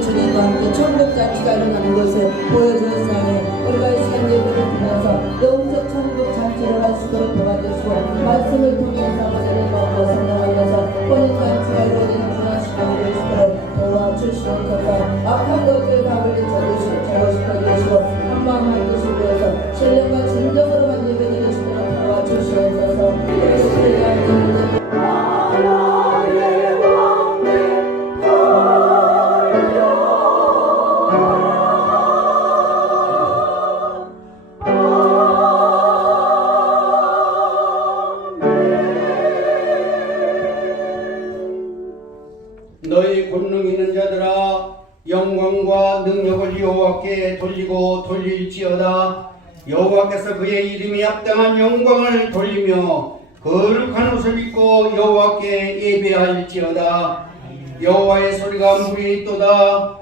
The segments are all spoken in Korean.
우리 주님과 함께 천국잔치가 일어나는 것을 보여주었사오니 우리가 이 시간 예배를 통해서 영적 천국잔치를 할 수 있도록 도와주시고 말씀을 통해서 은혜를 먹고 성령하여서 혼인잔치가 이루어지는 그런 시간이 될 수 있도록 도와주시옵소서. 악한 것을 다 물리쳐주시고 제거시켜주시고 한마음 한뜻을 위해서 신령과 진정으로만 예배드릴 수 있도록 도와주시옵소서. 그리스도의 하나님 너희 권능 있는 자들아 영광과 능력을 여호와께 돌리고 돌릴지어다. 여호와께서 그의 이름이 합당한 영광을 돌리며 거룩한 옷을 입고 여호와께 예배할지어다. 여호와의 소리가 물에 있도다.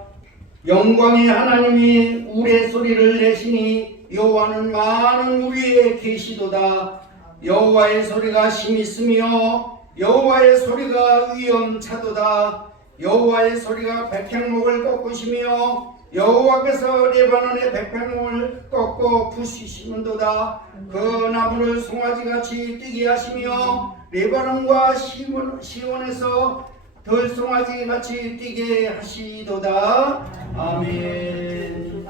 영광의 하나님이 우레 소리를 내시니 여호와는 많은 물 위에 계시도다. 여호와의 소리가 힘 있으며 여호와의 소리가 위엄차도다. 여호와의 소리가 백향목을 꺾으시며 여호와께서 레바논의 백향목을 꺾어 부수시는도다. 그 나무를 송아지같이 뛰게 하시며 레바논과 시온에서 들송아지같이 뛰게 하시도다. 아멘.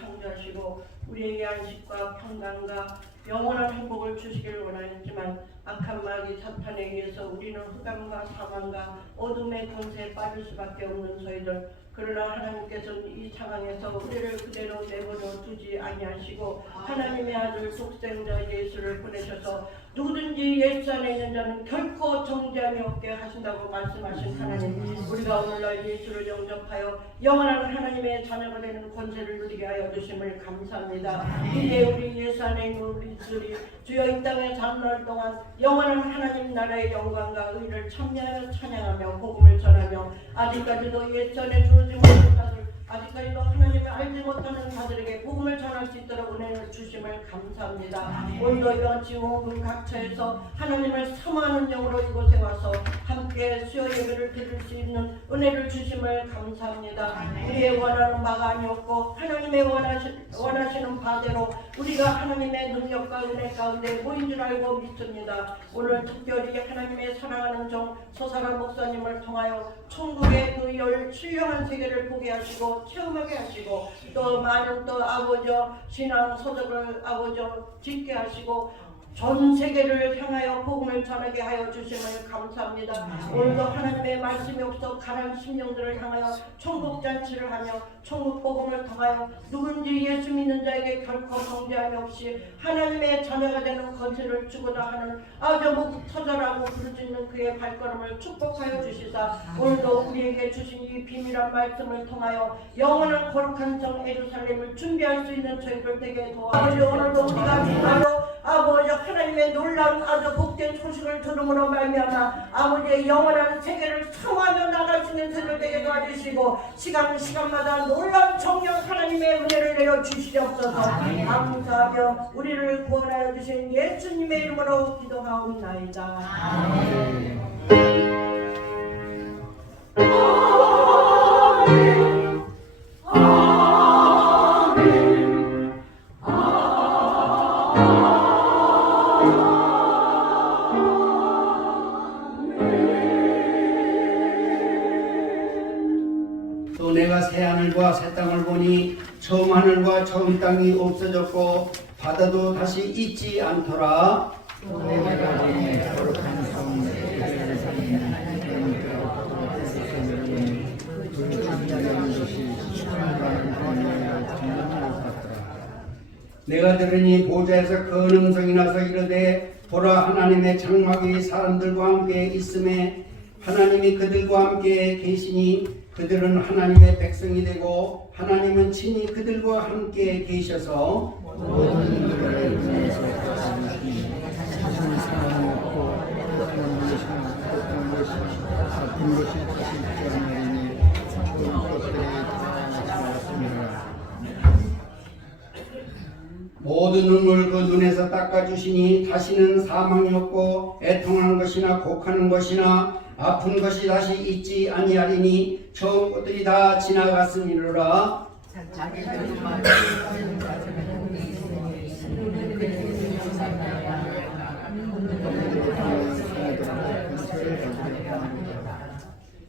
창조하시고 우리에게 안식과 평강과 영원한 행복을 주시기를 원하였지만 악한 마귀 사탄에 의해서 우리는 흑암과 사망과 어둠의 권세에 빠질 수밖에 없는 저희들, 그러나 하나님께서는 이 상황에서 우리를 그대로 내버려 두지 아니하시고 하나님의 아들 독생자 예수를 보내셔서 누구든지 예수 안에 있는 자는 결코 정죄함이 없게 하신다고 말씀하신 하나님, 우리가 오늘날 예수를 영접하여 영원한 하나님의 자녀가 되는 권세를 누리게 하여 주심을 감사합니다. 이제 우리 예수 안에 있는 우리들이 주여 이 땅에 장날 동안 영원한 하나님 나라의 영광과 의를 참여하며 찬양하며 복음을 전하며 아직까지도 예수 안에 주어진 모든 자들, 아직까지도 하나님을 알지 못하는 자들에게 복음을 전할 수 있도록 은혜를 주심을 감사합니다. 오늘도 이런 지원군 각처에서 하나님을 사모하는 영으로 이곳에 와서 함께 수요 예배를 드릴 수 있는 은혜를 주심을 감사합니다. 우리의 원하는 바가 아니었고 하나님의 원하시는 바대로 우리가 하나님의 능력과 은혜 가운데 모인 줄 알고 믿습니다. 오늘 특별히 하나님의 사랑하는 종 서사라 목사님을 통하여 천국의 그 신령한 세계를 보게 하시고 체험하게 하시고 또 많은 또 아버지 신앙 서적을 아버지 짓게 하시고 전 세계를 향하여 복음을 전하게 하여 주심을 감사합니다. 오늘도 하나님의 말씀이 없어 가난 심령들을 향하여 천국잔치를 하며 천국 복음을 통하여 누군지 예수 믿는 자에게 결코 정죄함이 없이 하나님의 자녀가 되는 권세를 주고자 하는 아주 목 터져라고 부르짖는 그의 발걸음을 축복하여 주시사 오늘도 우리에게 주신 이 비밀한 말씀을 통하여 영원한 거룩한 성 예루살렘을 준비할 수 있는 저희들 되게 도와주시. 오늘도 우리가 주하여 아버지 하나님의 놀라운 아주 복된 소식을 들음으로 말미암아 아버지의 영원한 세계를 사모하며 나갈 수 있는 저희들 되게 도와주시고 시간마다 놀라운 정령 하나님의 은혜를 내려주시옵소서. 감사하며 우리를 구원하여 주신 예수님의 이름으로 기도하옵나이다. 아멘. 또 내가 새 하늘과 새 땅을 보니 처음 하늘과 처음 땅이 없어졌고 바다도 다시 있지 않더라. 또 내가 보니 거룩한 성 내가 들으니 보좌에서 큰 음성이 나서 이르되 보라 하나님의 장막이 사람들과 함께 있음에 하나님이 그들과 함께 계시니 그들은 하나님의 백성이 되고 하나님은 친히 그들과 함께 계셔서 모든 그들을 위해서 모든 눈물 그 눈에서 닦아주시니 다시는 사망이 없고 애통하는 것이나 곡하는 것이나 아픈 것이 다시 있지 아니하리니 처음 것들이 다 지나갔으니라.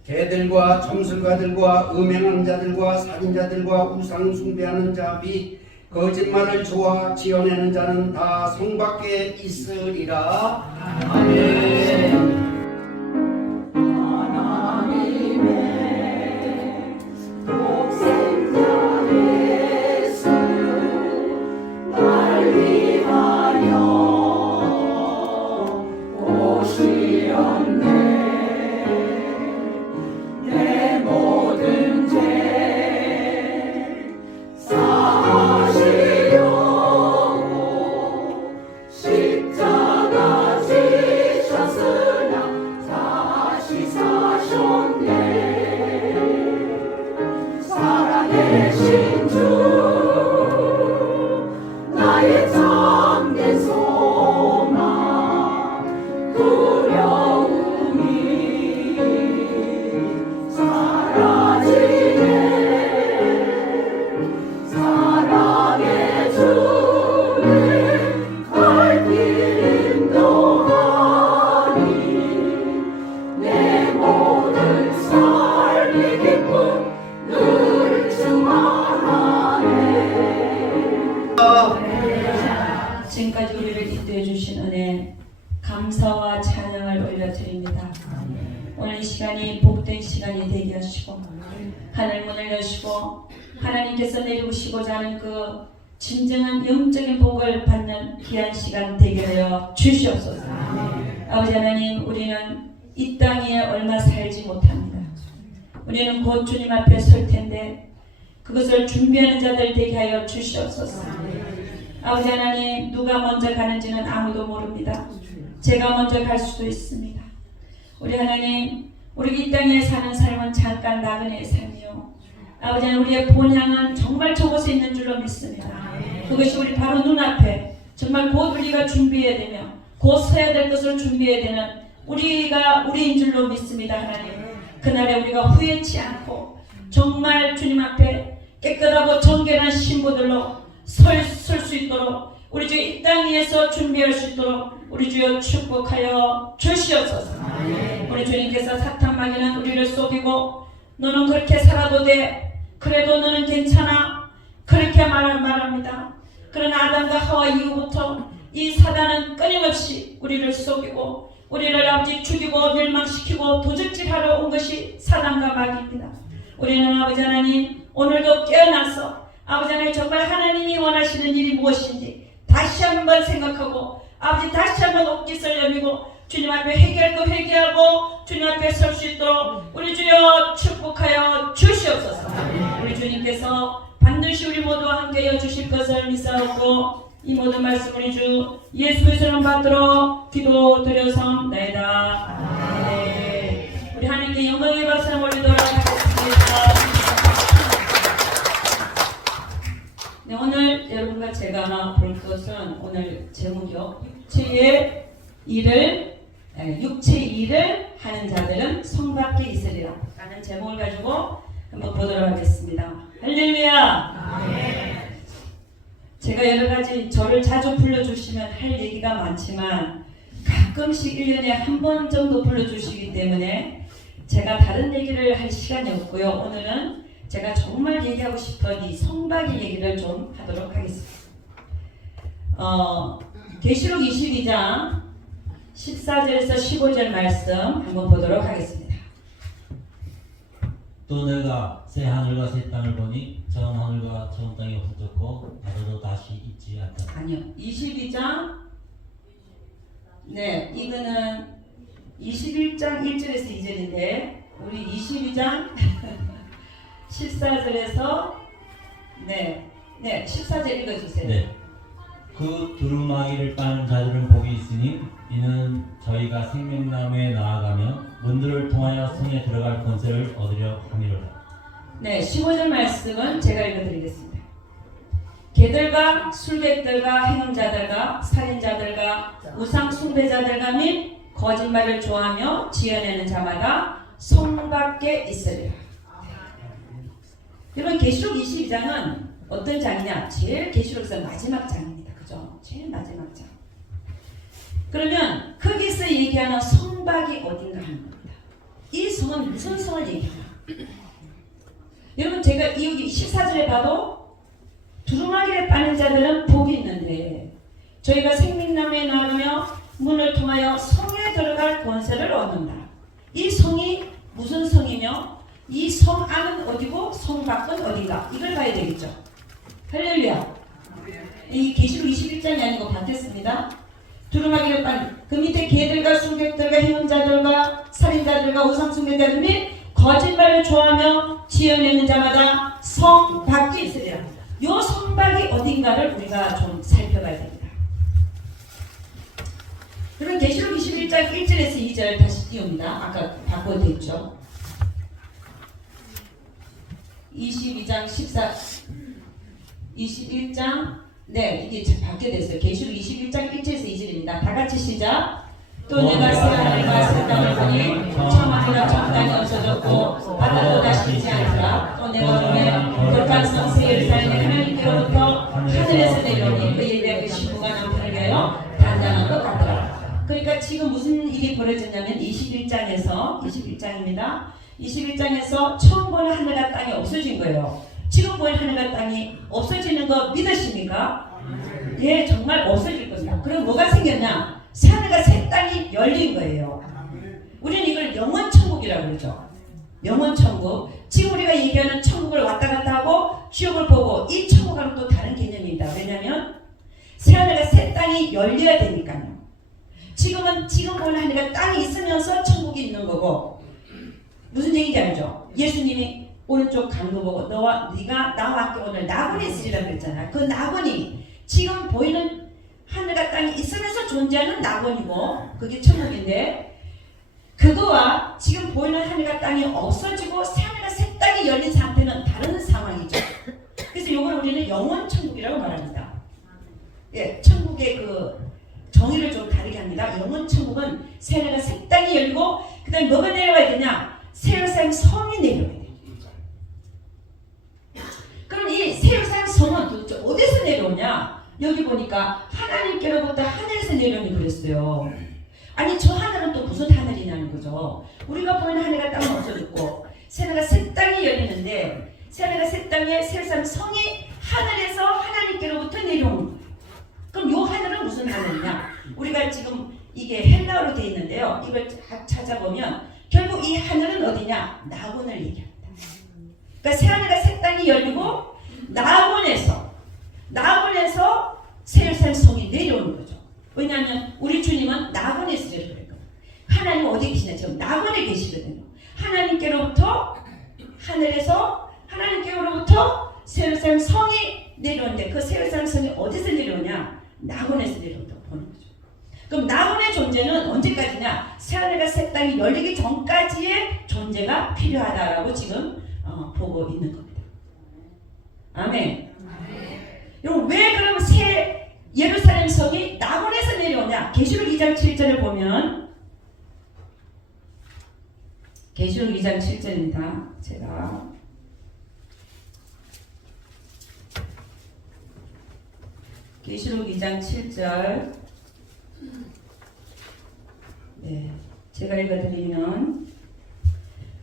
개들과 점술가들과 음행하는 자들과 살인자들과 우상 숭배하는 자 및 거짓말을 좋아 지어내는 자는 다 성 밖에 있으리라. 아멘. 지금까지 우리를 인도해 주신 은혜 감사와 찬양을 올려드립니다. 오늘 이 시간이 복된 시간이 되게 하시고 하늘 문을 여시고 하나님께서 내려오시고자 하는 그 진정한 영적인 복을 받는 귀한 시간 되게 하여 주시옵소서. 아버지 하나님, 우리는 이 땅에 얼마 살지 못합니다. 우리는 곧 주님 앞에 설 텐데 그것을 준비하는 자들 되게 하여 주시옵소서. 아버지 하나님, 누가 먼저 가는지는 아무도 모릅니다. 제가 먼저 갈 수도 있습니다. 우리 하나님, 우리 이 땅에 사는 삶은 잠깐 나그네의 삶이요, 아버지 하나님, 우리의 본향은 정말 저곳에 있는 줄로 믿습니다. 그것이 우리 바로 눈앞에 정말 곧 우리가 준비해야 되며 곧 서야 될 것을 준비해야 되는 우리가 우리인 줄로 믿습니다. 하나님, 그날에 우리가 후회치 않고 정말 주님 앞에 깨끗하고 정결한 신부들로 설 수 있도록 우리 주 이 땅 위에서 준비할 수 있도록 우리 주여 축복하여 주시옵소서. 우리 주님께서 사탄 마귀는 우리를 속이고 너는 그렇게 살아도 돼, 그래도 너는 괜찮아, 그렇게 말합니다. 그러나 아담과 하와 이후부터 이 사단은 끊임없이 우리를 속이고 우리를 아버지 죽이고 멸망시키고 도적질하러 온 것이 사단과 마귀입니다. 우리는 아버지 하나님 오늘도 깨어나서 아버지 하나님 정말 하나님이 원하시는 일이 무엇인지 다시 한번 생각하고 아버지 다시 한번 옷깃을 내밀고 주님 앞에 회개할 거 회개하고 주님 앞에 설 수 있도록 우리 주여 축복하여 주시옵소서. 우리 주님께서 반드시 우리 모두와 함께하여 주실 것을 믿사옵고 이 모든 말씀 우리 주 예수 그리스도를 받들어 기도드려서나이다. 네. 우리 하나님께 영광의 박수를 올리도록 하겠습니다. 네, 오늘 여러분과 제가 볼 것은 오늘 제목이요, 육체의 일을 하는 자들은 성 밖에 있으리라 라는 제목을 가지고 한번 보도록 하겠습니다. 할렐루야. 제가 여러가지 저를 자주 불러주시면 할 얘기가 많지만 가끔씩 1년에 한 번 정도 불러주시기 때문에 제가 다른 얘기를 할 시간이 없고요. 오늘은 제가 정말 얘기하고 싶은 이 성박의 얘기를 좀 하도록 하겠습니다. 계시록 22장 14절에서 15절 말씀 한번 보도록 하겠습니다. 또 내가 새 하늘과 새 땅을 보니 처음 하늘과 처음 땅이 흩었고 바다도 다시 있지 않다. 아니요, 22장 네, 이거는 21장 1절에서 2절인데 우리 22장 14절에서 네 14절 읽어주세요. 네. 그 두루마기를 빠는 자들은 복이 있으니 이는 저희가 생명나무에 나아가며 문들을 통하여 성에 들어갈 권세를 얻으려 함이로라. 네, 15절 말씀은 제가 읽어드리겠습니다. 개들과 술객들과 행음자들과 살인자들과 우상 숭배자들과 및 거짓말을 좋아하며 지어내는 자마다 성 밖에 있으리라. 여러분 계시록 22장은 어떤 장이냐? 제일 계시록에서 마지막 장입니다. 그죠? 제일 마지막 장. 그러면 거기서 얘기하는 성밖이 어딘가 하는 겁니다. 이 성은 무슨 성을 얘기하나? 여러분 제가 여기 14절에 봐도 두루마기를 빠는 자들은 복이 있는데 저희가 생명나무에 나가며 문을 통하여 성에 들어갈 권세를 얻는다. 이 성이 무슨 성이며 이 성 안은 어디고 성 밖은 어딘가? 이걸 봐야 되겠죠. 할렐루야. 이 계시록 21장이 아니고 바뀌었습니다. 두루마기를 빤 그 밑에 개들과 술객들과 행음자들과 살인자들과 우상숭배자들 및 거짓말을 좋아하며 지어내는 자마다 성 밖에 있으리라. 요 성 밖이 어딘가를 우리가 좀 살펴봐야 됩니다. 그럼 계시록 21장 1절에서 2절 다시 띄웁니다. 아까 바꿔도 됐죠. 22장 21장 네 이게 바뀌게 됐어요. 계시록 21장 1절에서 2절입니다. 다 같이 시작. 또 내가 새 하늘과 새 땅을 보니 처음 하늘과 처음 땅이 없어졌고 바다도 다시 있지 않더라. 또 내가 보니 거룩한 성 새 예루살렘이 하나님께로부터 하늘에서 내려오니 그에 대한 그 신부가 남편을 위하여 단장한 것 같더라. 그러니까 지금 무슨 일이 벌어졌냐면 21장입니다. 21장에서 처음 보는 하늘과 땅이 없어진 거예요. 지금 보는 하늘과 땅이 없어지는 거 믿으십니까? 예, 정말 없어질 겁니다. 그럼 뭐가 생겼냐? 새 하늘과 새 땅이 열린 거예요. 우리는 이걸 영원천국이라고 그러죠. 영원천국. 지금 우리가 얘기하는 천국을 왔다 갔다 하고 지옥을 보고 이 천국하고는 또 다른 개념입니다. 왜냐하면 새 하늘과 새 땅이 열려야 되니까요. 지금은 지금 보는 하늘과 땅이 있으면서 천국이 있는 거고 무슨 얘기인지 알죠? 예수님이 오른쪽 강도 보고 네가 나와 함께 오늘 낙원에 있으리라 그랬잖아요. 그 낙원이 지금 보이는 하늘과 땅이 있으면서 존재하는 낙원이고 그게 천국인데 그거와 지금 보이는 하늘과 땅이 없어지고 새 하늘과 새 땅이 열린 상태는 다른 상황이죠. 그래서 이걸 우리는 영원 천국이라고 말합니다. 예, 천국의 그 정의를 좀 다르게 합니다. 영원 천국은 새 하늘과 새 땅이 열리고 그 다음에 뭐가 내려와야 되냐? 새 예루살렘 성이 내려와야 돼요. 그럼 이 새 예루살렘 성은 도대체 어디서 내려오냐? 여기 보니까 하나님께로부터 하늘에서 내려오니 그랬어요. 아니 저 하늘은 또 무슨 하늘이냐는 거죠. 우리가 보는 하늘과 땅은 없어졌고 새 하늘과 새 땅이 열리는데 새 하늘과 새 땅에 새 예루살렘 성이 하늘에서 하나님께로부터 내려오는 거예요. 그럼 이 하늘은 무슨 하늘이냐? 우리가 지금 이게 헬라어로 되어 있는데요. 이걸 찾아보면 결국 이 하늘은 어디냐? 낙원을 얘기합니다. 그러니까 새 하늘과 새 땅이 열리고 낙원에서 새 예루살렘 성이 내려오는 거죠. 왜냐하면 우리 주님은 낙원에서 내려오니까 하나님 어디 계시냐? 지금 낙원에 계시거든요. 하나님께로부터 하늘에서 하나님께로부터 새 예루살렘 성이 내려오는데 그 새 예루살렘 성이 어디서 내려오냐? 낙원에서 내려온다고 보는 거죠. 그럼 낙원의 존재는 언제까지냐? 새 하늘과 새 땅이 열리기 전까지의 존재가 필요하다라고 지금 보고 있는 겁니다. 아멘. 여러분 왜 그럼 새 예루살렘 성이 낙원에서 내려오냐? 계시록 2장 7절을 보면 계시록 2장 7절입니다. 제가 계시록 2장 7절 네, 제가 읽어드리면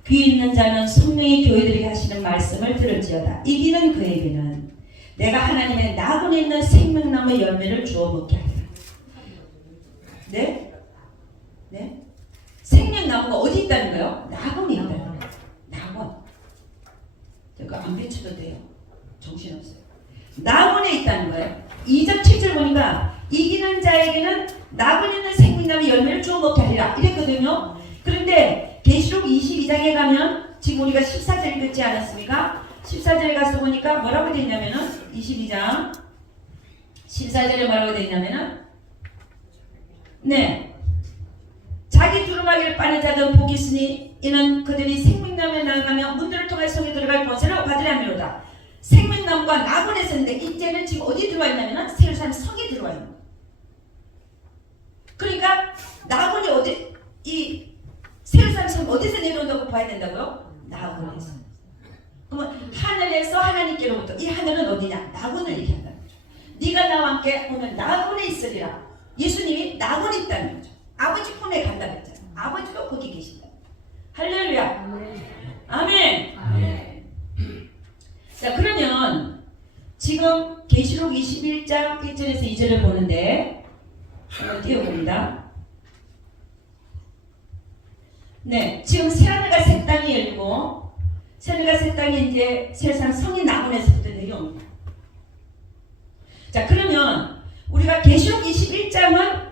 귀 있는 자는 성령이 교회들에게 하시는 말씀을 들을지어다. 이기는 그에게는 내가 하나님의 낙원에 있는 생명나무의 열매를 주어 먹게 하리라. 네? 네? 생명나무가 어디 있다는 거예요? 낙원이 있다는 거예요. 낙원. 제가 안 비춰도 돼요. 정신없어요. 낙원에 있다는 거예요. 2장 7절 보니까 이기는 자에게는 낙원에 있는 생명나무의 열매를 주어 먹게 하리라. 이랬거든요. 그런데 계시록 22장에 가면 지금 우리가 14절 읽지 않았습니까? 14절에 가서 보니까 뭐라고 되어 있냐면은 22장 14절에 뭐라고 되어 있냐면은 네 자기 두루마기를 빠는 자들은 복이 있으니 이는 그들이 생명나무에 나아가며 문들을 통해 성에 들어갈 권세를 받으려 함이로다. 생명나무가 낙원에 있는데 이제는 지금 어디 들어와 있냐면은 새 예루살렘 성에 들어와 있는 거예요. 그러니까 낙원이 어디 이 세상 성 어디서 내려온다고 봐야 된다고요? 나군에서. 그러면 하늘에서 하나님께로부터 이 하늘은 어디냐? 나군을 얘기한다는 거죠. 네가 나와 함께 오늘 나군에 있으리라. 예수님이 나군에 있다는 거죠. 아버지 품에 간다고 했잖아요. 아버지도 거기 계신다. 할렐루야. 아멘. 자, 그러면 지금 계시록 21장 1절에서 2절을 보는데 한번 띄워봅니다. 네, 지금 새하늘과 새 땅이 열리고 새하늘과 새 땅이 이제 세상 성이 나군에서부터 내려옵니다. 자, 그러면 우리가 계시록 21장은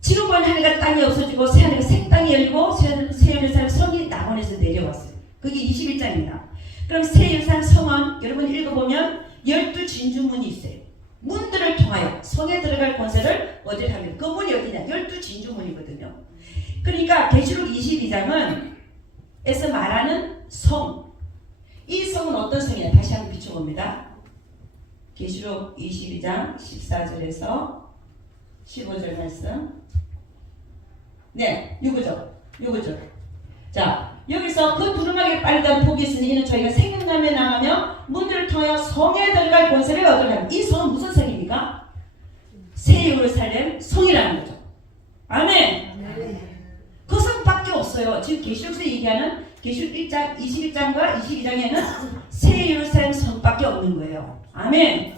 지금 본 하늘과 땅이 없어지고 새하늘과 새 땅이 열리고 새하늘과 성이 나군에서 내려왔어요. 그게 21장입니다. 그럼 새하늘과 성은 여러분 읽어보면 12진주문이 있어요. 문들을 통하여 성에 들어갈 권세를 얻으려 합니다. 그 문이 어디냐? 12진주문이거든요. 그러니까 계시록 22장은 에서 말하는 성. 이 성은 어떤 성이냐? 다시 한번 비춰봅니다. 계시록 22장 14절에서 15절 말씀. 네, 요거죠. 자, 여기서 그 두루마기를 빨간 복이 있으니 이는 저희가 생명남에 나가며 문들을 통하여 성에 들어갈 권세를 얻으려 합니다. 이 성은 무슨 성입니까? 새 예루살렘 성이라는 거죠. 아멘. 그 성밖에 없어요. 지금 계시록에서 얘기하는 계시록 1장, 21장과 22장에는 새 예루살렘 성밖에 없는 거예요. 아멘.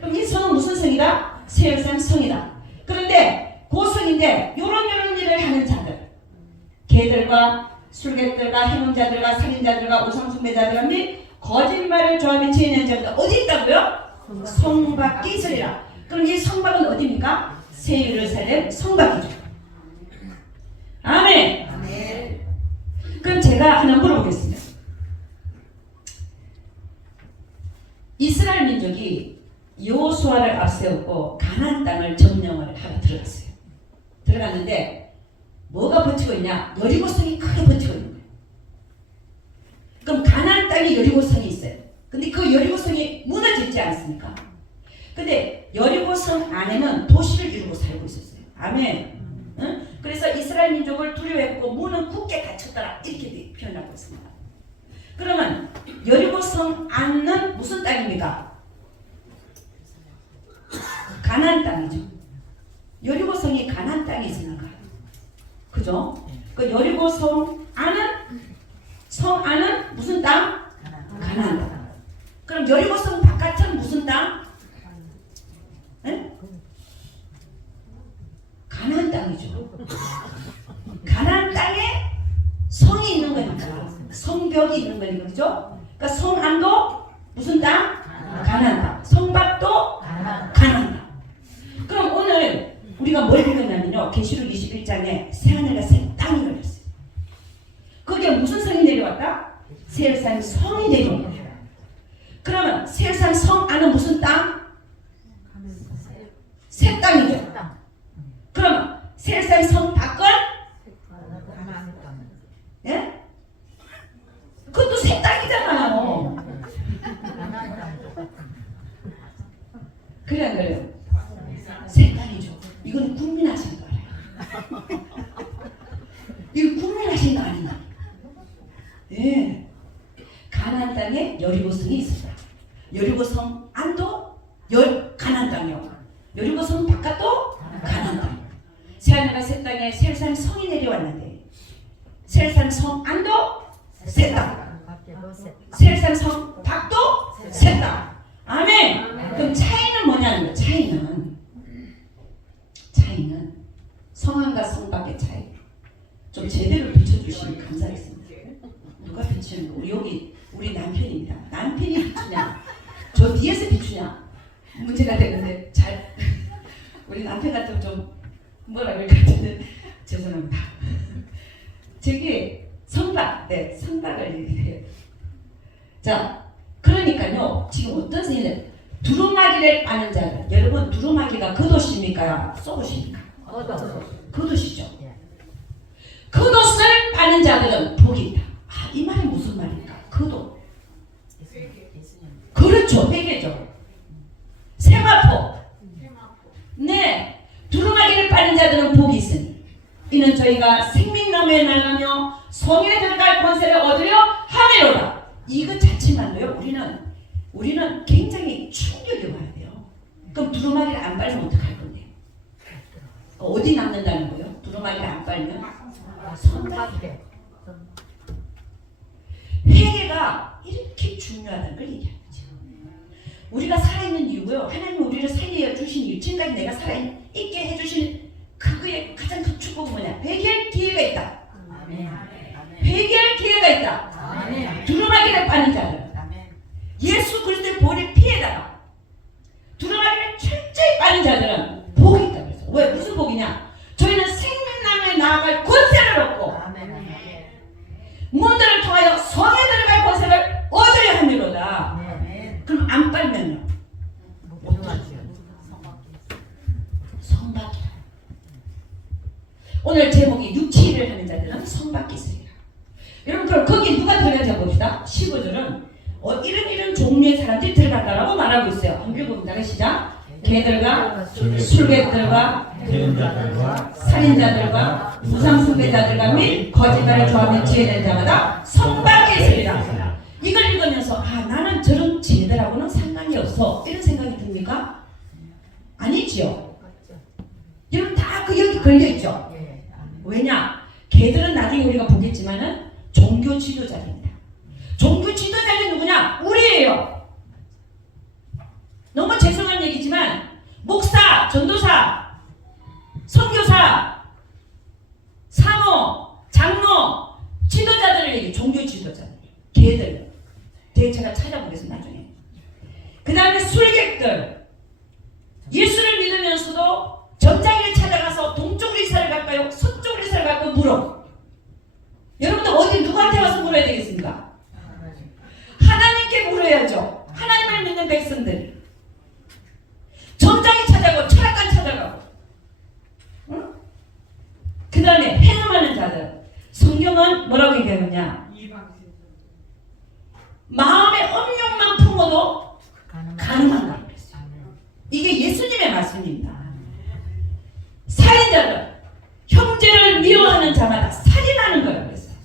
그럼 이 성은 무슨 성이다? 새 예루살렘 성이다. 그런데 그 성인데 요런 일을 하는 자들, 개들과 술객들과 해몽자들과 살인자들과 우상숭배자들 및 거짓말을 좋아하는 죄인의 자들 어디 있다고요? 성 밖에 있으리라. 그럼 이 성밖은 어디입니까? 새 예루살렘 성밖이죠. 아멘. 그럼 제가 하나 물어보겠습니다. 이스라엘 민족이 여호수아를 앞세우고 가나안 땅을 점령을 하러 들어갔어요. 들어갔는데 뭐가 버티고 있냐? 여리고성이 크게 버티고 있는 거예요. 그럼 가나안 땅에 여리고성이 있어요. 근데 그 여리고성이 무너지지 않습니까? 근데 여리고성 안에는 도시를 이루고 살고 있었어요. 아멘. 응? 그래서 이스라엘 민족을 두려워했고 문은 굳게 닫혔더라 이렇게 표현하고 있습니다. 그러면 여리고성 안은 무슨 땅입니까? 가나안 땅이죠. 여리고성이 가나안 땅에 있으니까, 그죠? 그 여리고성 안은 성 안은 무슨 땅? 가나안 땅. 그럼 여리고성 바깥은 무슨 땅? 네? 가나안 땅이죠. 가나안 땅에 성이 있는 거니까, 성벽이 있는 거니까, 그죠? 그러니까 성 안도 무슨 땅? 가나안 땅. 성 밖도 가나안 땅. 그럼 오늘 우리가 뭘 읽었냐면요, 계시록 21장에 새하늘과 새 땅이 열렸어요. 거기에 무슨 성이 내려왔다? 새 예루살렘 성이 내려온 거예요. 그러면 새 예루살렘 성 안은 무슨 땅? 새 땅이죠. 그러면 새 예루살렘 성 밖은? 예? 그것도 새 땅이잖아요. 그래 안 그래요? 새 땅이죠. 이건 국민하신 거 알아요. 이거 국민하신 거 아니냐? 예. 가나안 땅에 여리고성이 있었다. 여리고성 안도 가나안 땅이요. 여리고성 바깥도 가나안 땅. 새하늘과 새 땅에 새 예루살렘 성이 내려왔는데 새 예루살렘 성 안도 새 땅, 새 예루살렘 성 밖도 새 땅. 아멘. 그럼 차이는 뭐냐는 거예요. 차이는 성안과 성 밖의 차이. 좀 제대로 비춰주시면 감사하겠습니다. 누가 비추는 거? 우리 남편입니다. 남편이 비추냐? 저 뒤에서 비추냐? 문제가 되는데 잘 우리 남편 같으면 좀 뭐라 그럴 것 같은데 죄송합니다. 저기 성박, 네, 성박을 얘기해요. 자, 그러니까요, 지금 어떤 생각이냐? 두루마기를 빠는 자들, 여러분 두루마기가 겉옷입니까? 속옷입니까? 겉옷이죠. 겉옷을 빠는 자들은 복이 있다. 아, 이 말이 무슨 말입니까? 겉옷. 그렇죠, 베개죠. 세마포. 네, 두루마기를 빠는 자들은 복이 있으니 이는 저희가 생명 생명나무에 나가며 성에 들어갈 권세를 얻으려 함이로다. 이것 자체만도요 우리는 굉장히 충격이 와야 돼요. 그럼 두루마기를 안 빨면 어떡할 건데요? 어디 남는다는 거예요? 두루마기를 안 빨면 성밖에. 회개가 이렇게 중요하다는 걸 얘기하는 거죠. 우리가 살아있는 이유고요. 하나님 우리를 살려 주신 이유, 지금까지 내가 살아있게 해주신 그거의 가장 큰 축복은 뭐냐? 회개할 기회가 있다. 회개할 기회가 있다. 두루마기를 빠는 자들, 예수 그리스도의 보혈의 피에다가 두루마기를 철저히 빠는 자들은 복이 있다. 그래서 왜? 무슨 복이냐? 저희는 생명나무에 나아갈 권세를 얻고 문들을 통하여 성에 들어갈 권세를 얻으려 함이로다. 그럼 안 빨면요? 성밖이라. 오늘 제목이 육체일을 하는 자들은 성밖에 있으리라. 여러분 그럼 거기 누가 들어가는지 봅시다. 15절은 이런 종류의 사람들이 들어갔다라고 말하고 있어요. 한번 읽어봅니다. 시작. 개들과 술객들과 대인자들과 살인자들과 우상숭배자들과 및 거짓말을 좋아하며 지혜된 자마다 성 밖에 있으리라. 이걸 읽으면서 나는 저런 지혜들하고는 상관이 없어 이런 생각이 듭니까? 아니지요. 여러분 다 여기 걸려있죠. 왜냐? 걔들은 나중에 우리가 보겠지만은 종교 지도자입니다. 종교 지도자는 누구냐? 우리예요. 너무 죄송한 얘기지만 목사, 전도사, 선교사, 사모, 장로, 지도자들을 얘기해. 종교 지도자들. 걔들. 제가 찾아보겠습니다. 나중에. 그 다음에 술객들. 예수를 믿으면서도 점장이를 찾아가서 동쪽으로 이사를 갈까요? 서쪽으로 이사를 갈까요? 물어. 여러분들 어디 누구한테 와서 물어야 되겠습니까? 하나님께 물어야죠. 하나님을 믿는 백성들. 점장이 찾아가고 철학관 찾아가고, 응? 그 다음에 행음하는 자들. 성경은 뭐라고 얘기하느냐? 마음의 음욕만 품어도 가능한다. 이게 예수님의 말씀입니다. 살인자들, 형제를 미워하는 자마다 살인하는 거라고 그랬어요.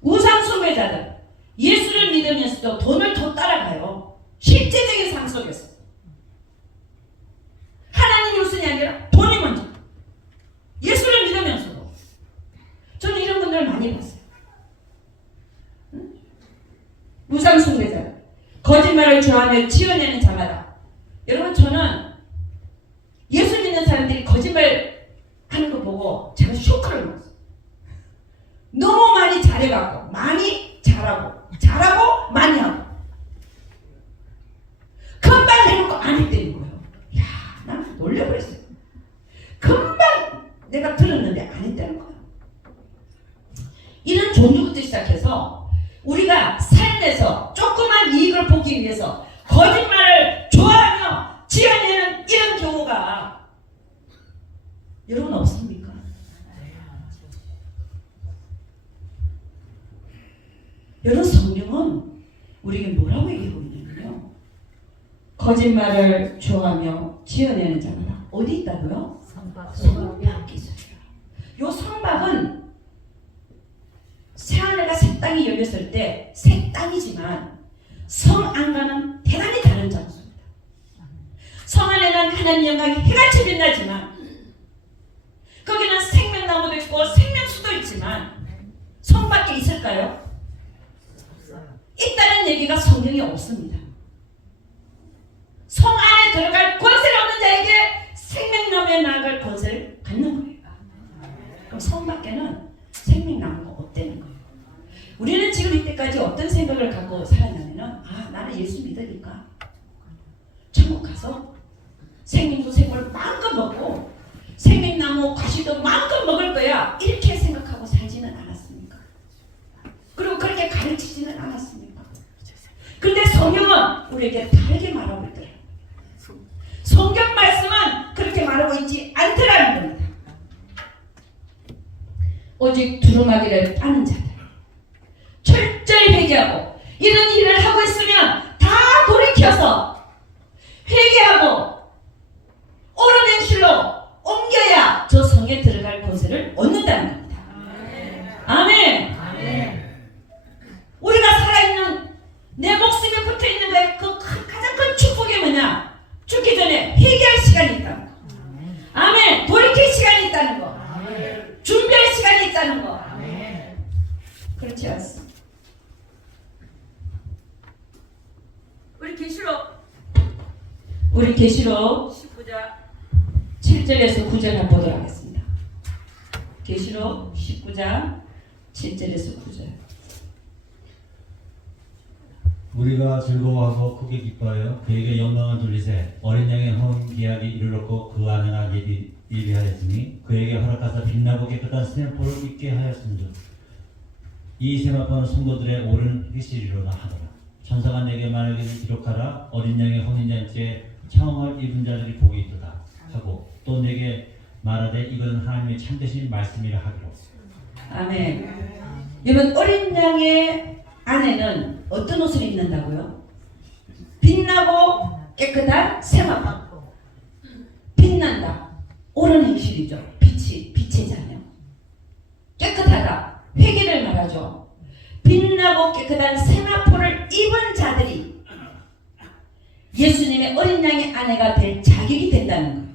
우상숭배자들, 예수를 믿으면서도 돈을 더 따라가요. 실제적인 삶 속에서 하나님이 우선이 아니라 돈이 먼저. 예수를 믿으면서도 저는 이런 분들을 많이 봤어요. 응? 우상숭배자들, 거짓말을 좋아하며 지어내는 자마다. 여러분 저는 예수 믿는 사람들이 거짓말 하는 거 보고 제가 쇼크를 먹었어요. 너무 많이 잘해갖고 많이 잘하고 많이 하고 금방 해놓고 안 했다는 거예요. 야, 난 놀려버렸어요. 금방 내가 들었는데 안 했다는 거예요. 이런 종류부터 시작해서 우리가 삶에서 조그만 이익을 보기 위해서 거짓말을 좋아하며 지어내는 이런 경우가 여러분 없습니까? 여러분 성령은 우리에게 뭐라고 얘기하고 있냐면요. 거짓말을 좋아하며 지어내는 자마다 어디 있다고요? 성밖에 있어요. 요 성박은 새하늘과 새 땅이 열렸을 때 새 땅이지만 성 안과는 대단히 다른 장소입니다. 성 안에는 하나님 영광이 해같이 빛나지만 거기는 생명나무도 있고 생명수도 있지만 성 밖에 있을까요? 있다는 얘기가 성경에 없습니다. 성 안에 들어갈 권세를 얻는 자에게 생명나무에 나아갈 권세를 갖는 거예요. 그럼 성 밖에는 생명나무가 없다는 거예요. 우리는 지금 이때까지 어떤 생각을 갖고 살았냐면은 나는 예수 믿으니까 천국 가서 생명도 생물을 마음껏 먹고 생명나무 과실도 마음껏 먹을 거야. 이렇게 생각하고 살지는 않았습니까? 그리고 그렇게 가르치지는 않았습니까? 그런데 성경은 우리에게 다르게 말하고 있더라고요. 성경 말씀은 그렇게 말하고 있지 않더라는 겁니다. 오직 두루마기를 빠는 자들, 철저히 회개하고 이런 일을 하고 있으면 다 돌이켜서 회개하고 오르된 실로 옮겨야 저 성에 속에 들어갈 권세를 얻는다는 겁니다. 아멘. 우리가 살아있는 내 목숨에 붙어있는 거에 그 가장 큰 축복이 뭐냐? 죽기 전에 회개할 시간이 있다는 거. 아멘. 돌이킬 시간이 있다는 거. 준비할 시간이 있다는 거. 그렇지 않습니다. 우리 계시록 19장 7절에서 9절 보도록 하겠습니다. 계시록 19장 7절에서 9절. 우리가 즐거워하고 크게 기뻐하여 그에게 영광을 돌리세. 어린 양의 헌기약이 이르렀고 그 안에가 예비하였으니 그에게 허락하사 빛나고 깨끗한 세마포를 입게 하였음즉 이 세마포는 성도들의 옳은 회실이로다 하더라. 천사가 내게 말하기를 기록하라. 어린 양의 혼인잔치에 청을 입은 자들이 복이 있도다 하고 또 내게 말하되 이것은 하나님의 참되신 말씀이라 하기로. 아멘. 여러분, 어린 양의 안에는 어떤 옷을 입는다고요? 빛나고 깨끗한 세마포. 빛난다. 옳은 행실이죠. 빛의 자녀. 깨끗하다. 회개를 말하죠. 빛나고 깨끗한 세마포를 입은 자들이 예수님의 어린 양의 아내가 될 자격이 된다는 거예요.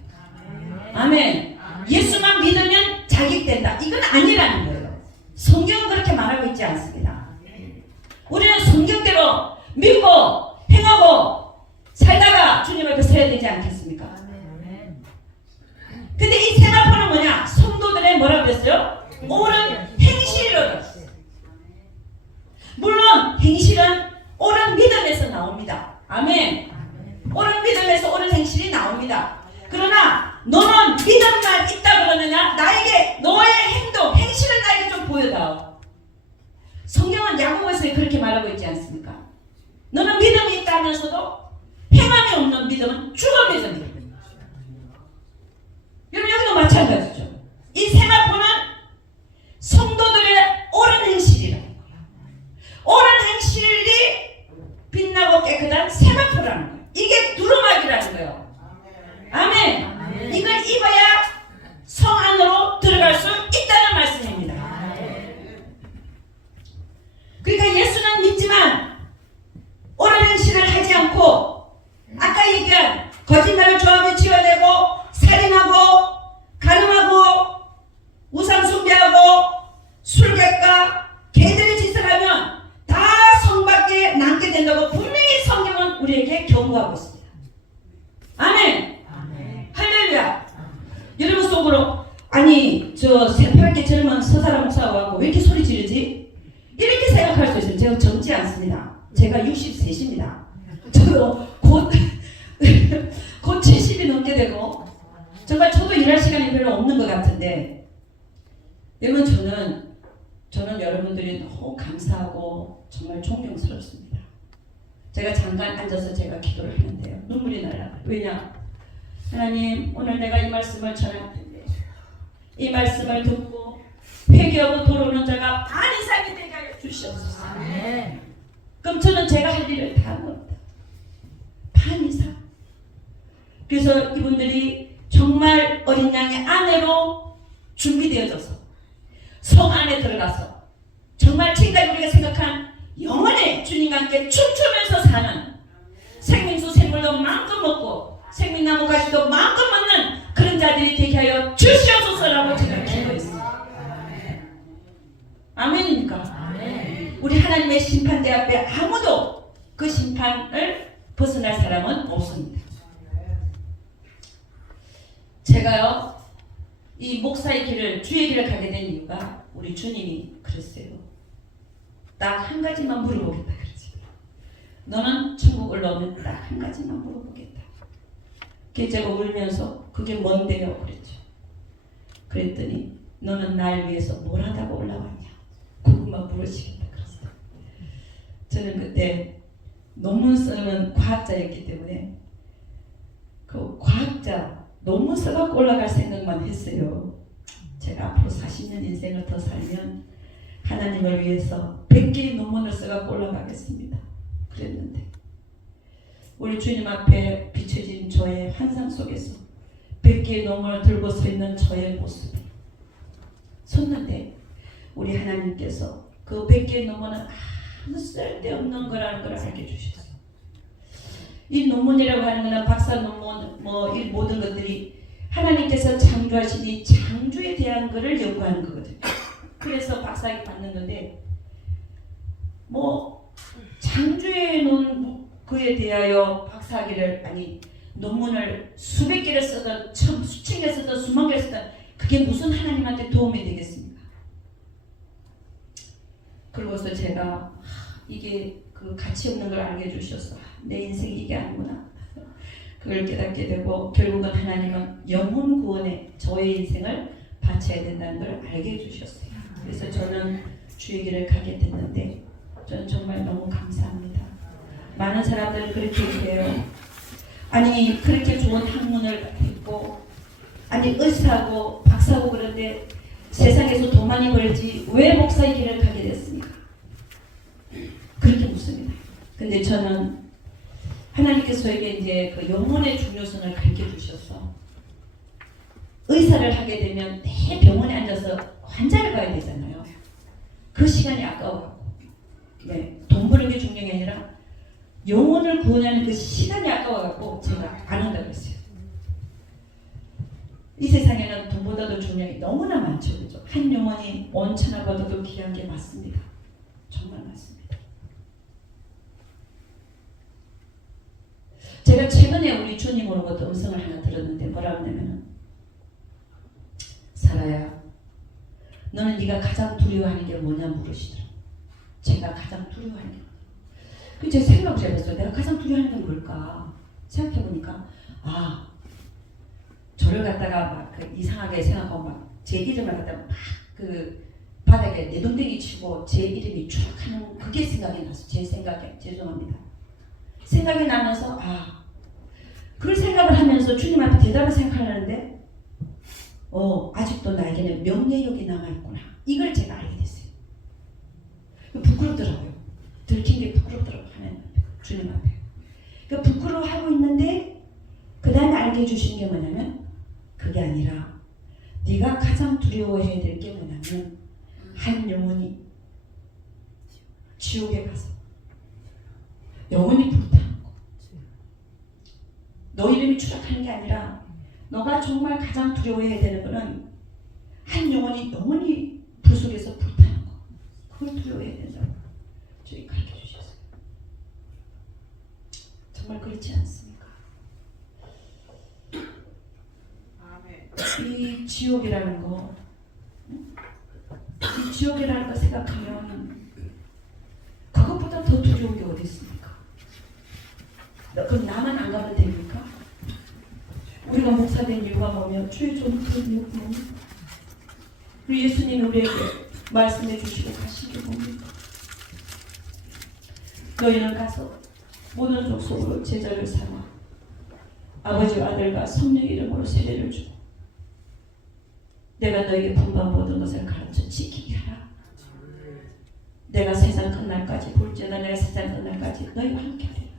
아멘. 예수만 믿으면 자격된다. 이건 아니라는 거예요. 성경은 그렇게 말하고 있지 않습니다. 우리는 성경대로 믿고 행하고 살다가 주님 앞에 서야 되지 않겠습니까? 근데 이 세마포는 뭐냐? 성도들의 뭐라고 했어요? 옳은 행실이로다. 물론 행실은 옳은 믿음에서 나옵니다. 아멘. 옳은 믿음에서 옳은 행실이 나옵니다. 그러나 너는 믿음만 있다 그러느냐? 나에게 너의 행동, 행실을 나에게 좀 보여다오. 성경은 야고보서에 그렇게 말하고 있지 않습니까? 너는 믿음이 있다 하면서도 행함이 없는 믿음은 죽은 믿음이다. 여러분, 여기도 마찬가지죠. 이 세마포는 성도들의 옳은 행실이라. 옳은 행실이 빛나고 깨끗한 세마포라는 거예요. 이게 두루마기라는 거예요. 아멘. 이걸 입어야 성 안으로 들어갈 수 있다는 말씀입니다. 그러니까 예수는 믿지만 옳은 행실을 하지 않고 아까 얘기한 거짓말을 좋아하며 지어내고 살인하고 가늠하고 우상 숭배하고 술객과 개들의 짓을 하면 다 성 밖에 남게 된다고 분명히 성경은 우리에게 경고하고 있습니다. 아멘. 할렐루야. 여러분 속으로 아니 저 새파랗게 젊은 서사람 목사가 와서 왜 이렇게 소리 지르지? 이렇게 생각할 수 있어요. 제가 젊지 않습니다. 제가 63입니다. 저도 곧 70이 넘게 되고 정말 저도 일할 시간이 별로 없는 것 같은데 여러분 저는 여러분들이 너무 감사하고 정말 존경스럽습니다. 제가 잠깐 앉아서 제가 기도를 하는데요. 눈물이 나요. 왜냐? 하나님, 오늘 내가 이 말씀을 전할 텐데 이 말씀을 듣고 회개하고 돌아오는 자가 반 이상이 되게 하여 주시옵소서. 그럼 저는 제가 할 일을 다 한 겁니다. 반 이상. 그래서 이분들이 정말 어린 양의 아내로 준비되어져서 성 안에 들어가서 정말 지금까지 우리가 생각한 영원히 주님과 함께 춤추면서 사는 생명수 생물도 마음껏 먹고 생명나무 가시도 마음껏 먹는 그런 자들이 되게 하여 주시옵소서라고 제가 기도했습니다. 아멘입니까? 우리 하나님의 심판대 앞에 아무도 그 심판을 벗어날 사람은 없습니다. 제가요 이 목사의 길을 주의 길을 가게 된 이유가 우리 주님이 그랬어요. 딱 한 가지만 물어보겠다 그러지. 너는 천국 올라오면 딱 한 가지만 물어보겠다. 그게 제가 울면서 그게 뭔데요? 그랬죠. 그랬더니 너는 날 위해서 뭘 하다가 올라왔냐? 그것만 물으시겠다 그랬어요. 저는 그때 논문 쓰는 과학자였기 때문에 그 과학자 논문 써갖고 올라갈 생각만 했어요. 제가 앞으로 40년 인생을 더 살면 하나님을 위해서 100개의 논문을 써갖고 올라가겠습니다. 그랬는데 우리 주님 앞에 비춰진 저의 환상 속에서 100개의 논문을 들고 서 있는 저의 모습이 섰는데 우리 하나님께서 그 100개의 논문은 아무 쓸데없는 거라는 걸 알게 주셨어요. 이 논문이라고 하는 거는 박사 논문 뭐 이 모든 것들이 하나님께서 창조하신 이 창조에 대한 거를 연구하는 거거든요. 그래서 박사학위 받는 건데 뭐 창조에 놓은 그에 대하여 박사학위를 아니 논문을 수백 개를 쓰든 수천 개 쓰든 수만 개를 쓰든 그게 무슨 하나님한테 도움이 되겠습니까? 그러고서 제가 이게 그 가치 없는 걸 알게 해주셔서 내 인생이 이게 아니구나 그걸 깨닫게 되고 결국은 하나님은 영혼 구원에 저의 인생을 바쳐야 된다는 걸 알게 해주셨어요. 그래서 저는 주의 길을 가게 됐는데 저는 정말 너무 감사합니다. 많은 사람들은 그렇게 얘기해요. 아니 그렇게 좋은 학문을 했고 아니 의사고 박사고 그런데 세상에서 돈 많이 벌지 왜 목사의 길을 가게 됐습니까? 그렇게 묻습니다. 근데 저는 하나님께서 저에게 이제 그 영혼의 중요성을 가르쳐 주셔서 의사를 하게 되면 내 병원에 앉아서 환자를 봐야 되잖아요. 그 시간이 아까워갖고 네, 돈 버는 게 중요한 게 아니라 영혼을 구원하는 그 시간이 아까워갖고 제가 안 한다고 했어요. 이 세상에는 돈보다도 중요한 게 너무나 많죠. 그죠? 한 영혼이 원천하보다도 귀한 게 맞습니다. 정말 맞습니다. 제가 최근에 우리 주님으로부터 음성을 하나 들었는데 뭐라고 하냐면은 사라야 너는 네가 가장 두려워하는 게 뭐냐 물으시더라고요. 제가 가장 두려워하는 게 그 제가 생각을 해봤어요. 내가 가장 두려워하는 건 뭘까 생각해보니까 아 저를 갖다가 막 그 이상하게 생각하고 막 제 이름을 갖다가 막 그 바닥에 내동댕이 치고 제 이름이 추락하는 그게 생각이 났어요. 제 생각에 죄송합니다. 생각이 나면서 아 그걸 생각을 하면서 주님 앞에 대답을 생각하려는데 아직도 나에게는 명예욕이 남아있구나. 이걸 제가 알게 됐어요. 부끄럽더라고요. 들킨 게 부끄럽더라고요. 하나님 앞에, 주님 앞에. 그러니까 부끄러워하고 있는데 그 다음에 알게 해주신 게 뭐냐면 그게 아니라 네가 가장 두려워해야 될 게 뭐냐면 한 영혼이 지옥에 가서 영혼이 불타는 거. 너 이름이 추락하는 게 아니라 너가 정말 가장 두려워해야 되는 거는 한 영혼이 영원히 불 속에서 불타는 거. 그걸 두려워해야 된다고 저희 가르쳐 주셨어요. 정말 그렇지 않습니까? 이 지옥이라는 거, 이 지옥이라는 거 생각하면 그것보다 더 두려운 게 어디 있습니까? 그럼 나만 안 가면 됩니까? 우리가 목사된 이유가 뭐면 주의 좀 그런 이유가 뭡니까? 우리 예수님이 우리에게 말씀해 주시고 가신 게 뭡니까? 너희는 가서 모든 족속으로 제자를 삼아 아버지와 아들과 성령 이름으로 세례를 주고 내가 너에게 분반 모든 것을 가르쳐 지키게 하라. 내가 세상 끝날까지 볼지어다 내가 세상 끝날까지 너희와 함께 하리라.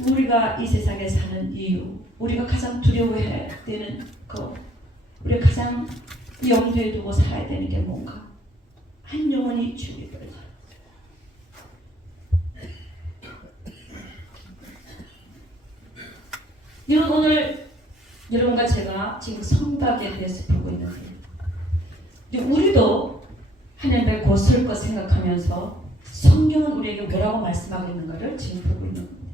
우리가 이 세상에 사는 이유, 우리가 가장 두려워해야 되는 것, 우리가 가장 염두에 두고 살아야 되는 게 뭔가? 한 영혼이 지옥에 떨어져. 여러분 오늘 여러분과 제가 지금 성박에 대해서 보고 있는데 우리도 하나님을 곧설 것 생각하면서 성경은 우리에게 뭐라고 말씀하고 있는 것을 지금 보고 있는 겁니다.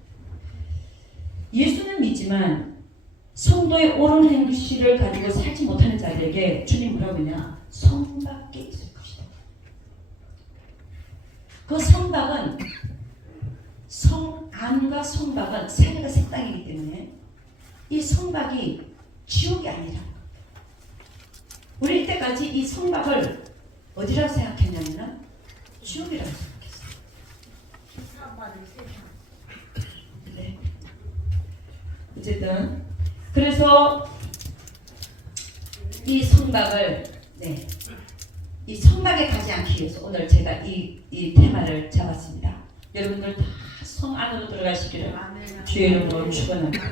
예수는 믿지만 성도의 옳은 행실을 가지고 살지 못하는 자들에게 주님 뭐라고 했냐? 성밖에 있을 것이다. 그 성박은 성안과 성박은 사이가 색당이기 때문에 이 성박이 지옥이 아니라 우리 이때까지 이 성박을 어디라고 생각했냐면 지옥이라고 생각했어요. 네. 어쨌든 그래서 이 성박을 이 성박에 가지 않기 위해서 오늘 제가 이 테마를 잡았습니다. 여러분들 다 성 안으로 들어가시기를 주의 이름으로 축원합니다.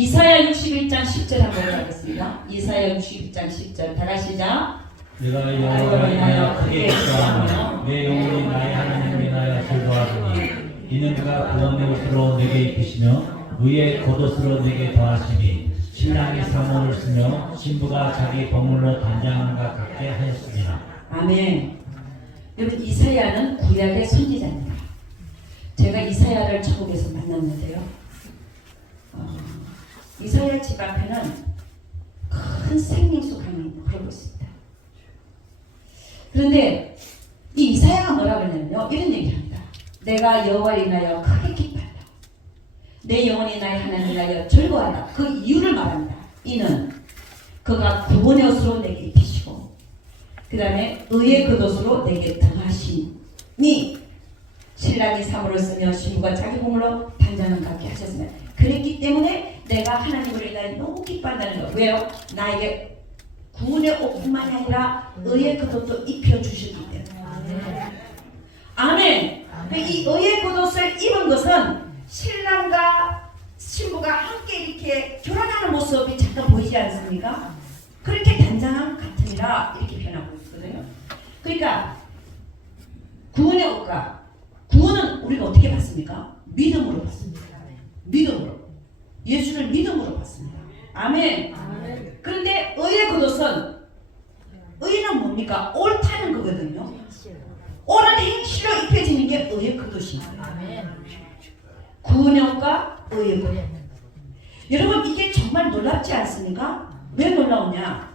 이사야 61장 10절 한번 보겠습니다. 이사야 61장 10절 다 같이 시작. 내가 여호와를 인하여 크게 기뻐하며 내 영혼이 나의 하나님을 인하여 즐거워하더니 이는 그가 구원의 옷으로 내게 입히시며 의의 겉옷으로 내게 더하시니 신랑이 상옷을 쓰며 신부가 자기 버물로 단장함과 같게 하였습니다. 아멘. 여러분 이사야는 구약의 선지자입니다. 제가 이사야를 천국에서 만났는데요. 이사야 집 앞에는 큰 생명수 강이 흐르고 있습니다. 그런데 이 이사야가 뭐라 그러냐면요. 이런 얘기를 합니다. 내가 여호와를 인하여 크게 기뻐한다. 내 영혼이 나의 하나님을 인하여 즐거워한다. 그 이유를 말합니다. 이는 그가 구원의 옷으로 내게 입히시고 그 다음에 의의 겉옷으로 내게 등하시니 신랑이 사물을 쓰며 신부가 자기 몸으로 단장을 갖게 하셨으며 그랬기 때문에 내가 하나님을 인하여 너무 기뻐한다는 거예요. 왜요? 나에게 구원의 옷뿐만이 아니라 의의 겉옷도 입혀주시기 때문에. 아멘. 이 의의 겉옷을 입은 것은 신랑과 신부가 함께 이렇게 결혼하는 모습이 잠깐 보이지 않습니까? 그렇게 단장함 같으니라 이렇게 표현하고 있거든요. 그러니까 구원의 옷과 구원은 우리가 어떻게 받습니까? 믿음으로 받습니다. 믿음으로. 예수를 믿음으로 받습니다. 아멘. 그런데 의의 겉옷은 의는 뭡니까? 옳다는 거거든요. 옳은 행실로 입혀지는 게 의의 겉옷입니다. 구원의 옷과 의의 겉옷. 여러분 이게 정말 놀랍지 않습니까? 왜 놀라우냐?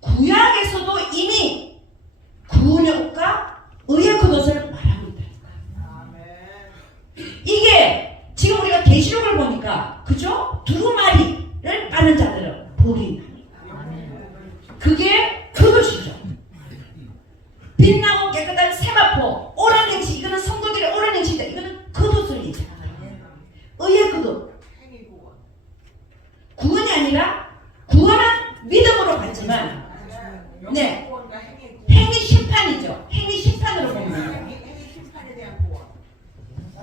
구약에서도 이미 구원의 옷과 의의 겉옷을 말하고 있다. 이게 지금 우리가 계시록을 보니까 그죠? 두루마리를 빠는 자들은 복이 있다. 그게 겉옷이죠. 빛나고 깨끗한 세마포 옳은 행실 이거는 성도들의 옳은 행실이다. 이거는 겉옷을 얘기합니다. 의의 겉옷. 구원이 아니라 구원은 믿음으로 받지만 네 행위 심판이죠. 행위 심판으로 보는 거예요. 행위 심판에 대한 구원.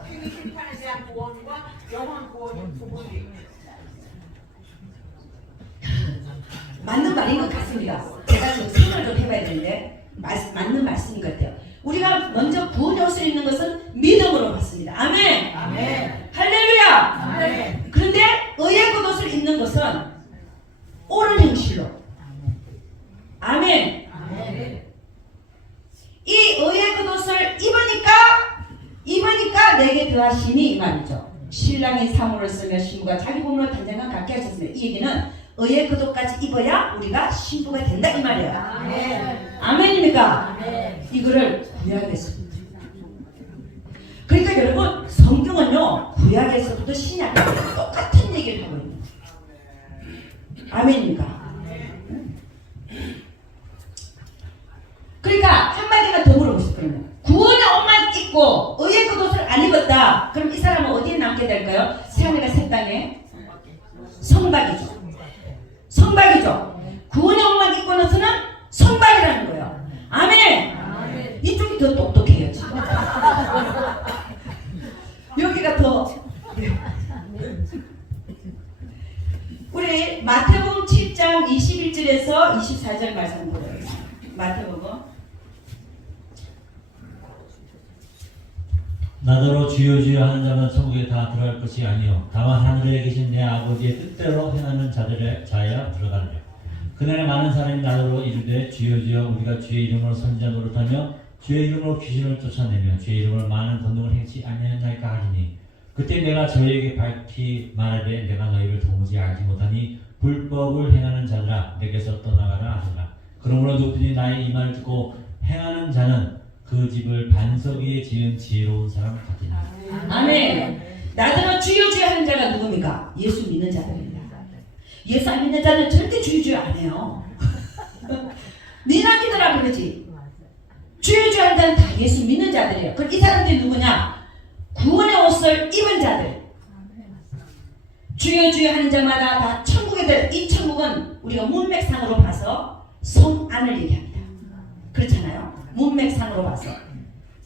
행위 심판에 대한 구원과 영원 구원이 두 분이 맞는 말인 것 같습니다. 제가 좀 생각을 좀 해봐야 되는데 맞는 말씀인 것 같아요. 우리가 먼저 구원의 옷을 입는 것은 믿음으로 받습니다. 아멘. 아멘. 할렐루야. 아멘. 그런데 의의 겉옷을 입는 것은 옳은 행실로. 아멘. 아멘. 이 의의 겉옷을 입으니까 내게 더하시니 이 말이죠. 신랑이 사물을 쓰며 신부가 자기 몸으로 단장을 갖게 하셨습니다. 이 얘기는 의의 겉옷까지 입어야 우리가 신부가 된다 이 말이에요. 아멘. 아멘입니까? 아멘. 이거를 구약에서. 그러니까 여러분 성경은요 구약에서부터 신약에서 똑같은 얘기를 하고 있는 거예요. 아멘입니까? 그러니까 한마디만 더 물어보실 거예요. 구원의 옷만 입고 의의 겉옷을 안 입었다. 그럼 이 사람은 어디에 남게 될까요? 새하늘과 새 땅에 성박이죠. 성박이죠. 구원의 옷만 입고 나서는 성박이라는 거예요. 아멘. 이쪽이 더 똑똑해요 지금. 여기가 더. 우리 마태복음 7장 21절에서 24절 말씀 보겠습니다. 마태복음. 나더러 주여 주여 하는 자는 천국에 다 들어갈 것이 아니요 다만 하늘에 계신 내 아버지의 뜻대로 행하는 자야 들어가느라. 그날에 많은 사람이 나더러 이르되 주여 주여 우리가 주의 이름으로 선지자 노릇하며 주의 이름으로 귀신을 쫓아내며 주의 이름으로 많은 권능을 행치 아니하였나이까 하리니 그때 내가 저희에게 밝히 말하되 내가 너희를 도무지 알지 못하니 불법을 행하는 자들아 내게서 떠나가라 하시라. 그러므로 누구든지 나의 이 말을 듣고 행하는 자는 그 집을 반석 위에 지은 지혜로운 사람 같으니라. 아멘. 나더러 주여 주여 하는 자가 누굽니까? 예수 믿는 자들입니다. 예수 안 믿는 자는 절대 주여 주여 안 해요. 니나 믿으라 그러지. 주여 주여 하는 자는 다 예수 믿는 자들이에요. 그럼 이 사람들이 누구냐? 구원의 옷을 입은 자들. 주여 주여 하는 자마다 다 천국에 들. 이 천국은 우리가 문맥상으로 봐서 성 안을 얘기합니다. 그렇잖아요. 문맥상으로 봐서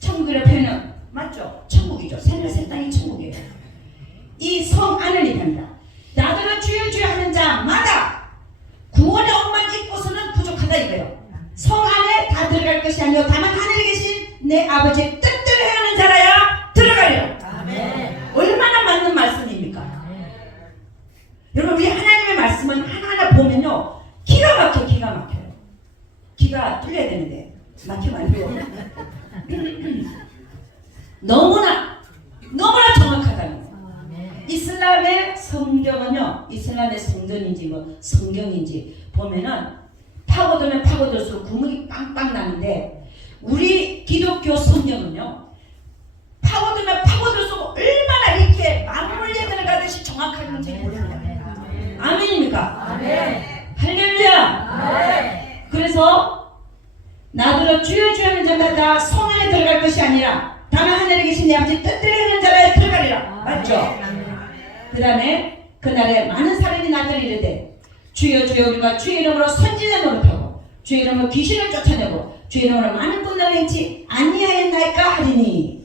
천국이라는 표현은 맞죠? 천국이죠. 새하늘 새 땅이 천국이에요. 이 성 안을 얘기합니다. 나더러 주여 주여 내 아버지의 뜻대로 행하는 자라야 들어가리라. 얼마나 맞는 말씀입니까? 여러분, 우리 하나님의 말씀은 하나하나 보면요, 기가 막혀요. 기가 뚫려야 되는데 막히면 안 돼요. 너무나 정확하다는 거예요. 이슬람의 성경은요, 이슬람의 성전인지 뭐 성경인지 보면은 파고들면 파고들수록 구멍이 빵빵 나는데, 우리 기독교 성경은요, 파고들면 파고들수록 얼마나 이렇게 맞물려 들어가듯이 정확한지 모릅니다. 아멘입니까? 할렐루야. 그래서 나더러 주여 주여 하는 자마다 성 안에 들어갈 것이 아니라 다만 하늘에 계신 내 아버지 뜻대로 하는 자라에 들어가리라. 맞죠? 그 다음에 그날에 많은 사람이 나더러 이르되 주여 주여 우리가 주의 이름으로 선지자 노릇하고 주의 이름으로 귀신을 쫓아내고 주의 이름으로 많은 권능을 행치 아니하였나이까 하리니.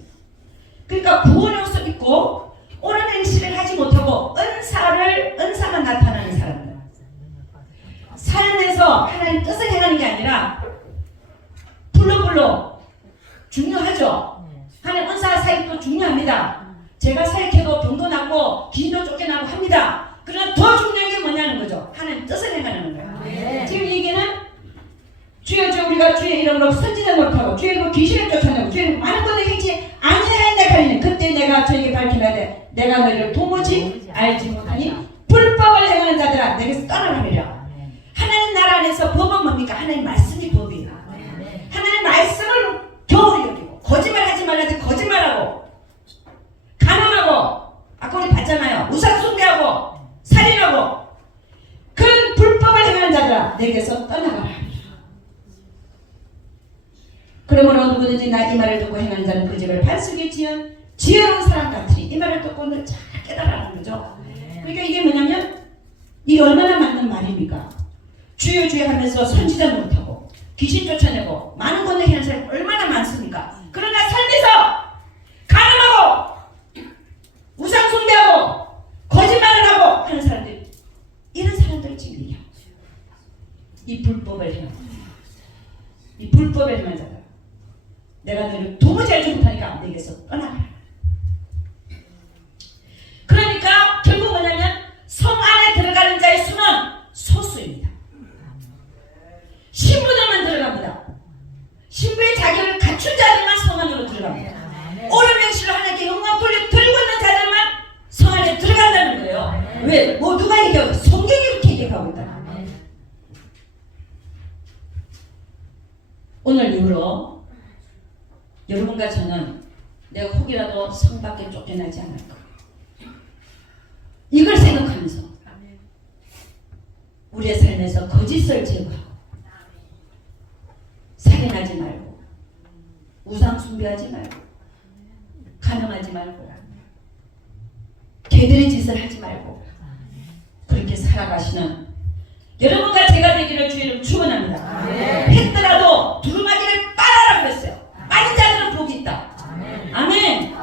그러니까 구원의 옷을 입고 옳은 행실을 하지 못하고 은사만 나타나는 사람들, 삶에서 하나님 뜻을 행하는 게 아니라 불로 중요하죠. 하나님 은사 사역도 중요합니다. 제가 사역해도 병도 낫고 귀신도 쫓겨나고 합니다. 그러나 더 중요한 게 뭐냐는 거죠. 하나님 뜻을 행하는 거예요. 지금 얘기는 주여 주여 우리가 주의 이름으로 선지자 노릇하고 주의 이름으로 귀신을 쫓아내고 주의 이름으로 많은 것을 행치 아니하였다 하리니 그때 내가 저에게 밝히나되 내가 너희를 도무지 알지 못하니 불법을 행하는 자들아 내게서 떠나가리라. 하나님 나라 안에서 법은 뭡니까? 하나님 말씀이 법이에요. 하나님 말씀을 겨울이 여기고 거짓말하지 말라는데 거짓말하고 간음하고 아까 우리 봤잖아요. 우상 숭배하고 살인하고 그런 불법을 행하는 자들아 내게서 떠나가라. 그러므로 누구든지 나 이 말을 듣고 행하는 자는 그 집을 반석에 지은 지혜로운 사람 같으니 이 말을 듣고는 잘 깨달아라는 거죠. 그러니까 이게 뭐냐면 이게 얼마나 맞는 말입니까? 주여 주여 하면서 선지자 노릇하고 귀신 쫓아내고 많은 권능 행하는 사람이 얼마나 많습니까? 그러나 삶에서 간음하고 우상 숭배하고 거짓말을 하고 하는 사람들, 이런 사람들 지금이야. 이 불법을 행하는 이 불법을 행하는 자다. 내가 너를 도무지 알지 못하니까 내게서 떠나가라. 그러니까 결국 뭐냐면 성 안에 들어가는 자의 수는 소수입니다. 신부들만 들어갑니다. 신부의 자격을 갖춘 자들만 성 안으로 들어갑니다. 옳은 행실로 하나님께 영광 돌려 들고 있는 자들만 성 안에 들어간다는 거예요. 왜? 뭐 누가 얘기하고 성경이 이렇게 얘기하고 있다. 오늘 이후로 여러분과 저는 내가 혹이라도 성 밖에 쫓겨나지 않을까, 이걸 생각하면서 우리의 삶에서 거짓을 제거하고 살인하지 말고 우상 숭배하지 말고 간음하지 말고 개들의 짓을 하지 말고 그렇게 살아가시는 여러분과 제가 되기를 주의 이름 축원합니다. 했더라도 두루마기를 빨아라 그랬어요. 빠는 자들은 복이 있다. 아멘.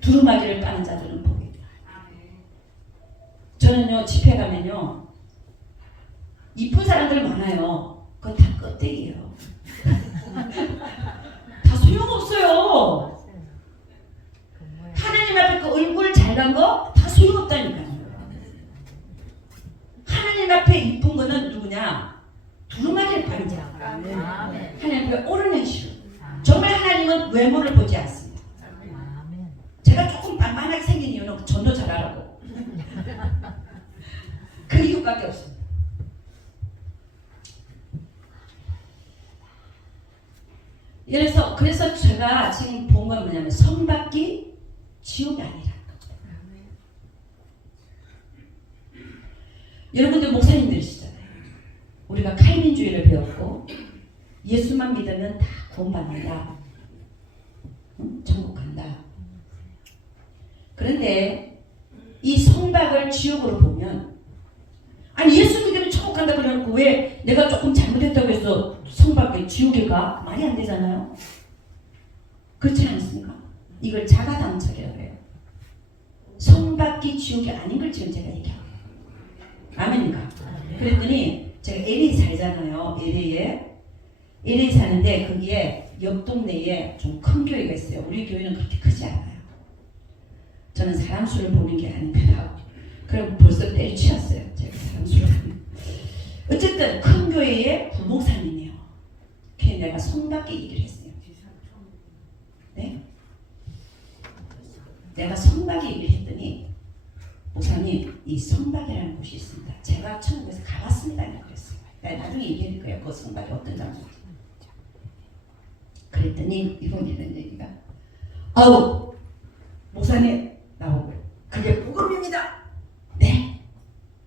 두루마기를 빠는 자들은 복이 있다. 저는요 집회 가면요 이쁜 사람들 많아요. 그건 다 껍데기예요. 다 소용없어요. 하나님 앞에 그 얼굴 잘난 거 다 소용없다니까요. 하나님 앞에 이쁜 거는 누구냐? 두루마기를 빠는 자. 하나님 앞에 옳은 행실. 정말 하나님은 외모를 보지 않습니다. 제가 조금 반반하게 생긴 이유는 전도 잘하라고. 그 이유밖에 없습니다. 그래서 제가 지금 본 건 뭐냐면 성 밖이 지옥이 아니라. 여러분들 목사님들이시잖아요. 우리가 칼빈주의를 배웠고 예수만 믿으면 다 구원받는다. 천국 간다. 그런데 이 성박을 지옥으로 보면 아니 예수 믿으면 천국 간다 그래놓고 왜 내가 조금 잘못했다고 해서 성박이 지옥에 가? 말이 안 되잖아요. 그렇지 않습니까? 이걸 자가당착이라고 해요. 성박이 지옥이 아닌 걸 지금 제가 얘기하고 아멘입니까? 그랬더니 제가 LA 살잖아요. LA에 사는데 거기에 옆 동네에 좀 큰 교회가 있어요. 우리 교회는 그렇게 크지 않아요. 저는 사람 수를 보는 게 아닙니다. 그럼 벌써 때려치웠어요. 제가 사람 수를. 어쨌든 큰 교회의 부목사님이에요. 그래서 내가 성밖에 얘기를 했어요. 네? 내가 성밖에 얘기를 했더니 목사님 이 성박이라는 곳이 있습니다. 제가 천국에서 가봤습니다. 그랬어요. 나중에 얘기할 거예요. 그 성박이 어떤 장소인지. 그랬더니 이분이 이런 얘기가 아우 목사님 나보고 그게 복음입니다. 네?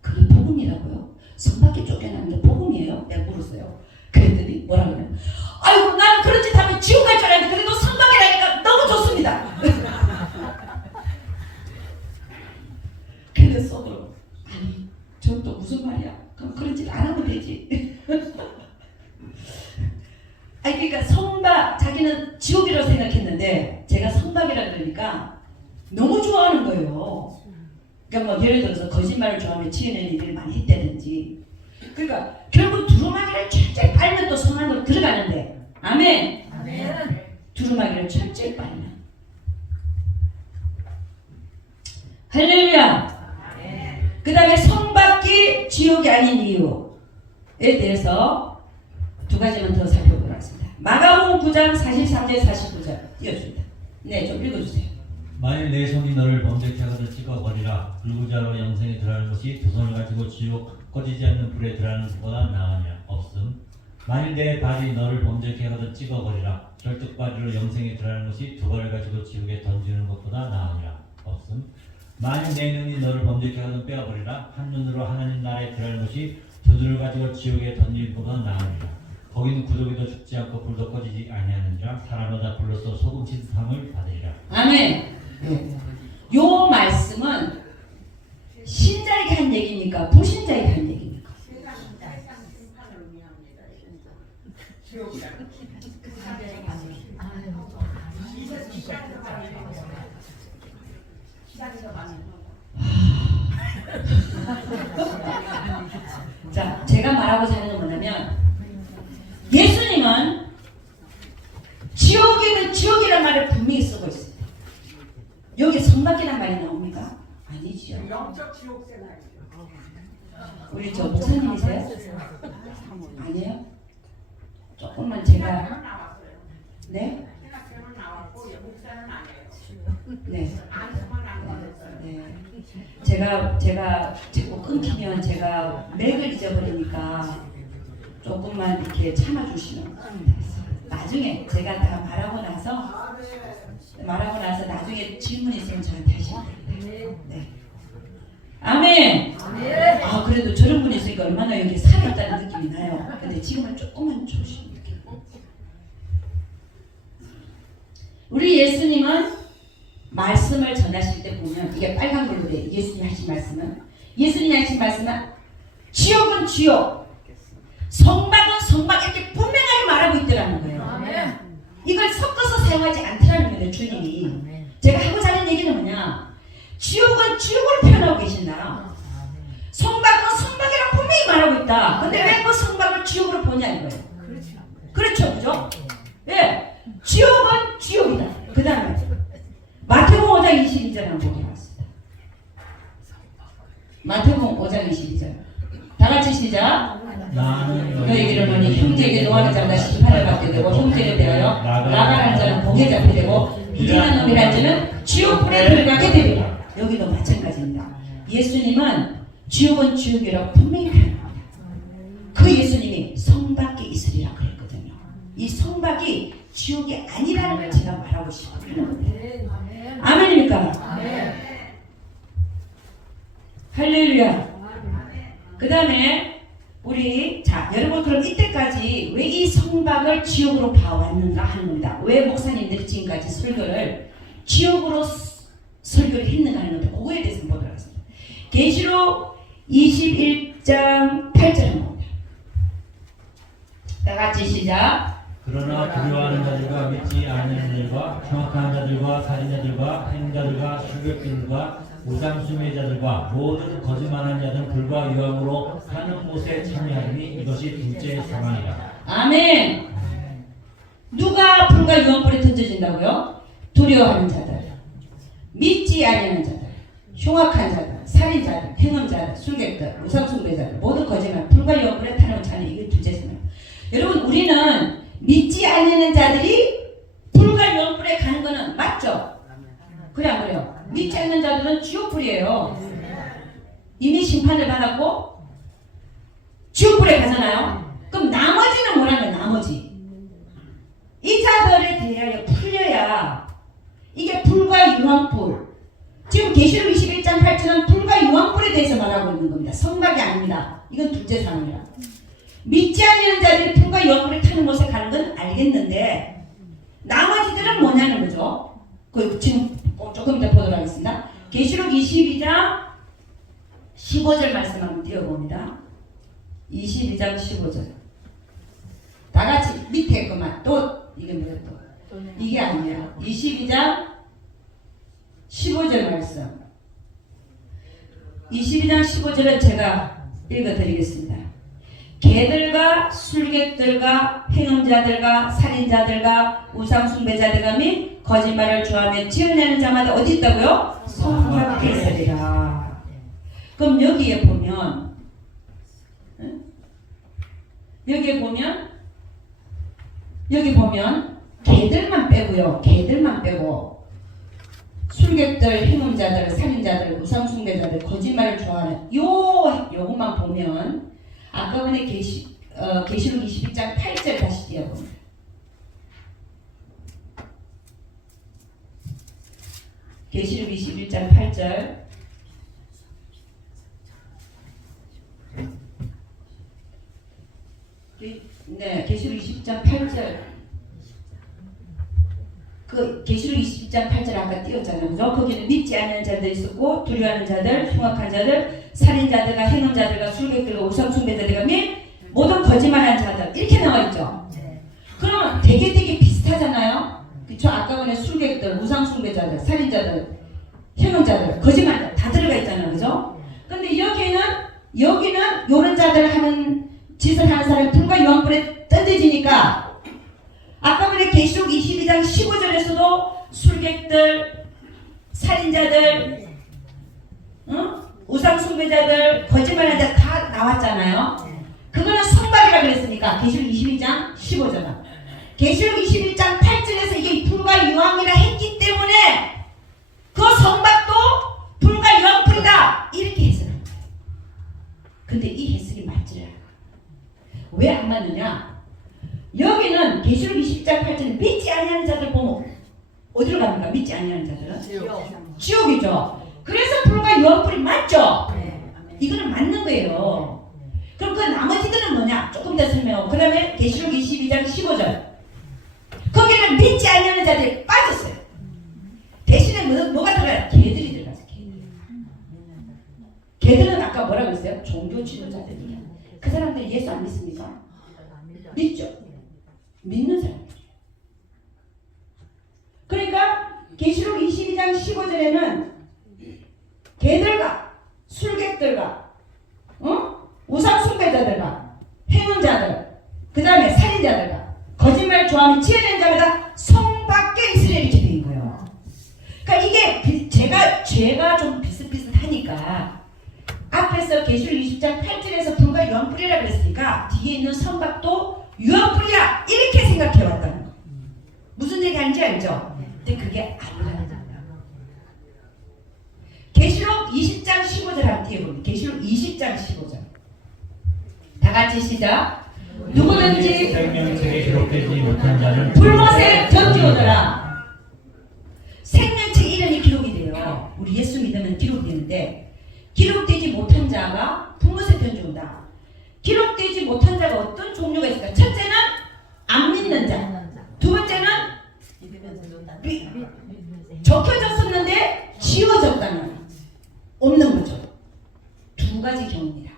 그게 복음이라고요? 성밖에 쫓겨나는데 복음이에요? 내가 물었어요. 그랬더니 뭐라고 그러냐 아이고 나는 그런 짓 하면 지옥 갈 줄 알았는데 그래도 성박이라니까 너무 좋습니다. 근데 속으로 아니 저 또 무슨 말이야? 그럼 그런 짓 안 하면 되지. 아니 그러니까 성박 자기는 지옥이라고 생각했는데 제가 성박이라 그러니까 너무 좋아하는 거예요. 그러니까 뭐 예를 들어서 거짓말을 좋아하면 지어내는 일을 많이 했다든지. 그러니까 결국 두루마기를 철저히 빨면 또 성 안으로 들어가는데 아멘. 아멘. 두루마기를 철저히 빨면 할렐루야. 그 다음에 성밖이 지옥이 아닌 이유에 대해서 두 가지만 더 살펴보도록 하겠습니다. 마가복음 9장 43절 49절 띄워줍니다. 네, 좀 읽어주세요. 만일 내 손이 너를 범죄케 하거든 찍어버리라. 불구자로 영생에 들어가는 것이 두 손을 가지고 지옥 꺼지지 않는 불에 들어가는 것보다 나으냐 없음. 만일 내 발이 너를 범죄케 하거든 찍어버리라. 절뚝발이로 영생에 들어가는 것이 두 발을 가지고 지옥에 던지는 것보다 나으냐 없음. 만일 내 눈이 너를 범죄케 하거든 빼어버리라. 한 눈으로 하나님 나라에 들어가는 것이 두 눈을 가지고 지옥에 던지는 것보다 나으니라. 거기는 구더기도 죽지 않고 불도 꺼지지 아니하느니라. 사람마다 불로써 소금친 상을 받으리라. 아멘. 요 말씀은 신자에게 한 얘기입니까? 불신자에게 한 얘기입니까? 세상 심판을 의미합니다. 지옥이라는 시간에서 많이 자, 제가 말하고자 하는 건 뭐냐면 예수님은 지옥이는 지옥이란 말을 분명히 쓰고 있습니다. 여기 성막이란 말이 나옵니까? 아니죠. 영적 지옥 생활이죠. 우리 저 목사님이세요? 아니에요? 조금만 제가 나왔어요. 네? 신학생은 나왔고 목사는 아니에요. 네. 안수만 안 받았어요. 네. 제가 자꾸 끊기면 제가 맥을 잊어버리니까 조금만 이렇게 참아주시면 나중에 제가 다 말하고 나서 나중에 질문 있으면 저한테 하시면 됩니다. 네. 아멘. 아 그래도 저런 분이 있으니까 얼마나 여기 살았다는 느낌이 나요. 근데 지금은 조금만 조심 이렇게. 우리 예수님은 말씀을 전하실 때 보면 이게 빨간 걸로 돼. 예수님이 하신 말씀은 지옥은 지옥, 성막은 성막 이렇게 분명하게 말하고 있더라는 거예요. 이걸 섞어서 사용하지 않더라는 거예요. 주님이. 제가 하고자 하는 얘기는 뭐냐, 지옥은 지옥으로 표현하고 계신다. 성막은 성막이라고 분명히 말하고 있다. 근데 왜 그 성막을 지옥으로 보냐 이거예요. 그렇죠, 그죠? 예, 지옥은 지옥이다. 그 다음에 마태복음 5장 22절 한번 보도록 하겠습니다. 마태복음 5장 22절 다 같이 시작. 너희에게 이르노니 형제에게 노하는 자마다 심판을 받게 되고 형제에 대하여 나가는 자는 복에 잡게 되고 비리한 놈이란 자는 지옥불에 들어가게 되리라. 여기도 마찬가지입니다. 예수님은 지옥은 지옥이라고 분명히 표현합니다. 그 예수님이 성밖에 있으리라 그랬거든요. 이 성밖이 지옥이 아니라는 걸 제가 말하고 싶어요. 아멘입니까? 할렐루야. 그 다음에 우리 여러분 그럼 이때까지 왜 이 성박을 지옥으로 봐왔는가 하는 겁니다. 왜 목사님들이 지금까지 설교를 지옥으로 설교를 했는가 하는 건데 그거에 대해서 보도록 하겠습니다. 계시록 21장 8절을 봅니다. 다 같이 시작. 그러나 두려워하는 자들과 믿지 않는 자들과 정확한 자들과 살인자들과 행자들과 술객들과 우상숭배자들과 모든 거짓말하는 자들은 불과 유황으로 사는 곳에 참여하니 이것이 둘째 사망이라. 아멘. 누가 불과 유황불에 던져진다고요? 두려워하는 자들, 믿지 아니하는 자들, 흉악한 자들, 살인자들, 행음자들, 술객들, 우상숭배자들, 모두 거짓말, 불과 유황불에 타는 자는 이게 둘째잖아요. 여러분, 우리는 믿지 않는 자들이 불과 유황불에 가는 거는 맞죠? 그래 안 그래요? 믿지 않는 자들은 지옥불이에요. 이미 심판을 받았고 지옥불에 가잖아요. 그럼 나머지는 뭐라면 나머지 이 자들에 대하여 풀려야 이게 불과 유황불. 지금 계시록 21장 8절은 불과 유황불에 대해서 말하고 있는 겁니다. 성막이 아닙니다. 이건 둘째 상황이라. 믿지 않는 자들이 불과 유황불에 타는 곳에 가는 건 알겠는데 나머지들은 뭐냐는 거죠. 그 지금 조금 이따 보도록 하겠습니다. 계시록 22장 15절 말씀 한번 띄워봅니다. 22장 15절. 다 같이 밑에 것만 또 이게 뭐야 또 이게 아니에요. 22장 15절 말씀. 22장 15절은 제가 읽어드리겠습니다. 개들과 술객들과 행음자들과 살인자들과 우상숭배자들과 및 거짓말을 좋아하며 지어내는 자마다 어디 있다고요? 성막에 있으리라. 그럼 여기에 보면 여기 보면 개들만 빼고요. 개들만 빼고 술객들, 행음자들, 살인자들, 우상숭배자들, 거짓말을 좋아하는 요것만 보면 아까 전에 계시록 22장 8절 다시 띄워봅니다. 계시록 21장 8절. 네, 계시록 20장 8절. 그 계시록 20장 8절 아까 띄웠잖아요. 그죠? 거기는 믿지 않는 자들 있었고 두려워하는 자들, 흉악한 자들, 살인자들과 행음자들과 술객들과 우상숭배자들과 및 모든 거짓말하는 자들 이렇게 나와 있죠. 그러면 되게 비슷하잖아요. 그쵸? 아까 전에 술객들, 우상숭배자들, 살인자들, 행음자들, 거짓말자들 다 들어가 있잖아요. 그죠? 근데 여기는 요런 자들 하는 짓을 하는 사람이 불과 유황불에 던져지니까 아까 전에 계시록 22장 15절에서도 술객들, 살인자들, 우상숭배자들, 거짓말하는 자 다 나왔잖아요. 그거는 성막이라 그랬으니까 계시록 22장 15절은 계시록 21장 8절에서 이게 불과 유황이라 했기 때문에 그 성막도 불과 유황불이다 이렇게 해석한 거예요. 근데 이 해석이 맞지 않아요. 왜 안 맞느냐? 여기는 계시록 20장 8절에 믿지 아니하는 자들 보면 어디로 갑니까? 믿지 아니하는 자들은? 지옥이죠. 그래서 불과 유황불이 맞죠? 이거는 맞는 거예요. 그럼 그 나머지들은 뭐냐? 조금 더 설명하고 그 다음에 계시록 22장 15절 거기는 믿지 아니하는 자들이 빠졌어요. 대신에 뭐가 들어가요? 개들이 들어가서 개들은 아까 뭐라고 했어요? 종교 지도자들이야. 그 사람들이 예수 안 믿습니까? 믿죠. 믿는 사람들. 그러니까 계시록 22장 15절에는 개들과 술객들과 우상숭배자들과 행음자들 그 다음에 살인자들과 거짓말 좋아하는 지어낸 자마다 성 밖에 있으려 이렇게 된 거예요. 그러니까 이게 죄가 좀 비슷비슷하니까 앞에서 계시록 20장 8절에서 불과 유황불이라 그랬으니까 뒤에 있는 성곽도 유황불이라 이렇게 생각해 왔다는 거. 무슨 얘기하는지 알죠? 근데 그게 아니라는 거예요. 계시록 20장 15절 한번 띄워봅니다. 계시록 20장 15절 다 같이 시작. 누구든지 생명책에 기록되지 못한 자는 불못에 던지오더라. 생명책 이름이 기록이 돼요. 우리 예수 믿으면 기록이 되는데 기록되지 못한 자가 불못에 던져온다. 기록되지 못한 자가 어떤 종류가 있을까? 첫째는 안 믿는 자. 두 번째는 적혀졌었는데 지워졌다는 없는 거죠. 두 가지 경우입니다.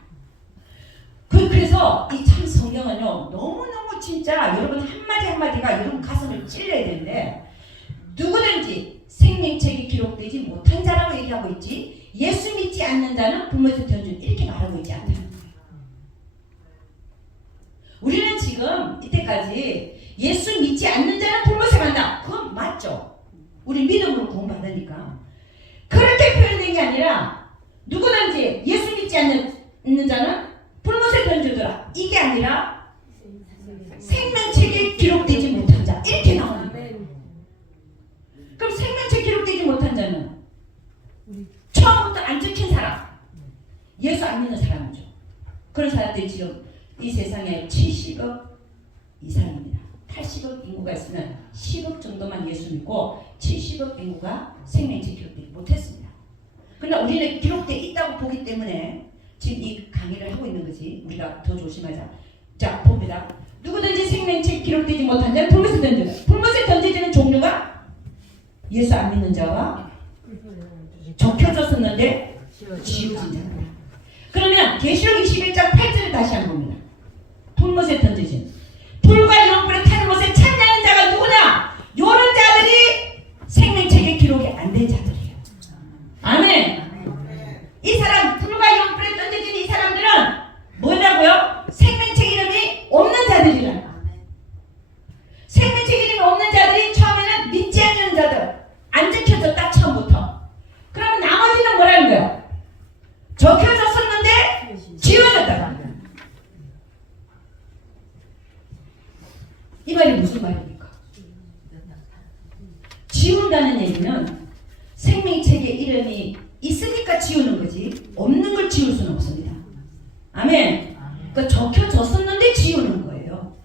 그래서 이 참 성경은요 너무너무 진짜 여러분 한마디 한마디가 여러분 가슴을 찔러야 되는데 누구든지 생명책이 기록되지 못한 자라고 얘기하고 있지 예수 믿지 않는 자는 불못에 던진 이렇게 말하고 있지 않다. 우리는 지금 이때까지 예수 믿지 않는 자는 불못에 간다. 그건 맞죠. 우리 믿음으로 구원받으니까. 그렇게 표현된 게 아니라 누구든지 예수 믿지 않는 자는 불못에 던져둬라. 이게 아니라 생명책에 기록되지 못한 자. 이렇게 나오는 거예요. 그럼 생명책에 기록되지 못한 자는 처음부터 안 적힌 사람, 예수 안 믿는 사람이죠. 그런 사람들이 지금 이 세상에 70억 이상입니다. 80억 인구가 있으면 10억 정도만 예수 믿고 70억 인구가 생명책 기록되지 못했습니다. 그러나 우리는 기록되어 있다고 보기 때문에 지금 이 강의를 하고 있는 거지. 우리가 더 조심하자. 자, 봅니다. 누구든지 생명책 기록되지 못한 자는 불못에 던져라. 불못에 던져지는 종류가 예수 안 믿는 자와 적혀졌었는데 지우진 자입니다. 그러면 계시록 21장 8절을 다시 한번 봅니다. 불못에 던져진 불과 영불에 타는 못에 찬양하는 자가 누구냐? 요런 자들이 생명책에 기록이 안 된 자들이에요. 아멘. 이 사람 불과 영불에 던져진 이 사람들은 뭐냐고요? 생명책 이름이 없는 자들이라. 생명책 이름이 없는 자들이 처음에는 믿지 않는 자들, 안 적혀졌다 처음부터. 그러면 나머지는 뭐라는 거예요? 적혀졌었는데 지워졌다. 이 말이 무슨 말입니까? 지운다는 얘기는 생명책에 이름이 있으니까 지우는 거지 없는 걸 지울 수는 없습니다. 아멘. 그러니까 적혀졌었는데 지우는 거예요.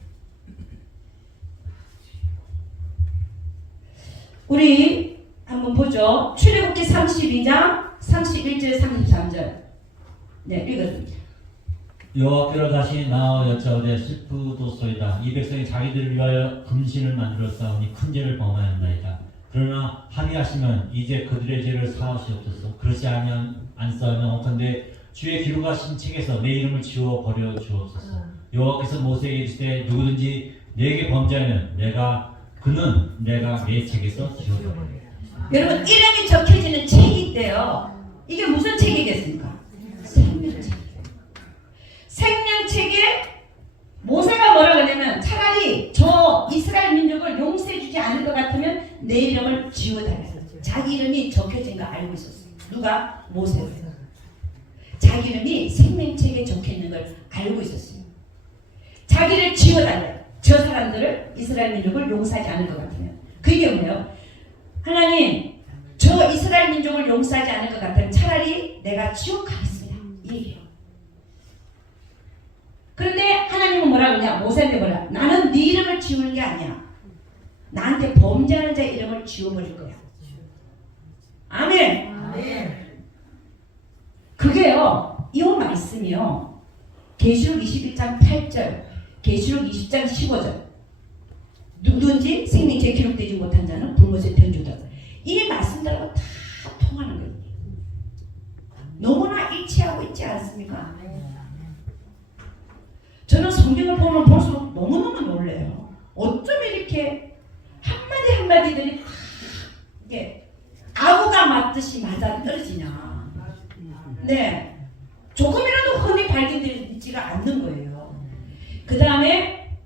우리 한번 보죠. 출애굽기 32장 31절 33절. 네, 읽었습니다. 여호와께로 다시 나와 여짜오되 슬프도소이다. 이 백성이 자기들을 위하여 금신을 만들어 싸우니 큰 죄를 범하였나이다. 그러나 합의하시면 이제 그들의 죄를 사하시옵소서. 그렇지 않으면 안 싸우면 원컨대 주의 기록하신 책에서 내 이름을 지워 버려 주옵소서. 여호와께서 모세에게 이르시되 누구든지 내게 범죄하면 그는 내가 내 책에서 지워버리리라. 여러분, 이름이 적혀지는 책이 있대요. 이게 무슨 책이겠습니까? 생명책. 생명책에 모세가 뭐라고 하냐면 차라리 저 이스라엘 민족을 용서해주지 않을 것 같으면 내 이름을 지워달라. 자기 이름이 적혀진 거 알고 있었어요. 누가? 모세가. 자기 이름이 생명책에 적혀있는 걸 알고 있었어요. 자기를 지워달라. 저 사람들을 이스라엘 민족을 용서하지 않을 것 같으면. 그게 뭐예요? 하나님, 저 이스라엘 민족을 용서하지 않을 것 같으면 차라리 내가 지옥 가겠습니다. 이 얘기예요. 그런데 하나님은 뭐라고 하냐? 모세한테 뭐라? 나는 네 이름을 지우는 게 아니야. 나한테 범죄하는 자의 이름을 지워버릴 거야. 아멘. 아멘. 그게요, 이 말씀이요. 계시록 21장 8절, 계시록 20장 15절. 누구든지 생명책에 기록되지 못한 자는 불못에 던져다. 이 말씀들하고 다 통하는 거예요. 너무나 일치하고 있지 않습니까? 저는 성경을 보면 볼수록 너무너무 놀래요. 어쩜 이렇게 한마디 한마디들이 다 이게 아구가 맞듯이 맞아 떨어지냐. 네, 조금이라도 흠이 발견되지가 않는 거예요. 그 다음에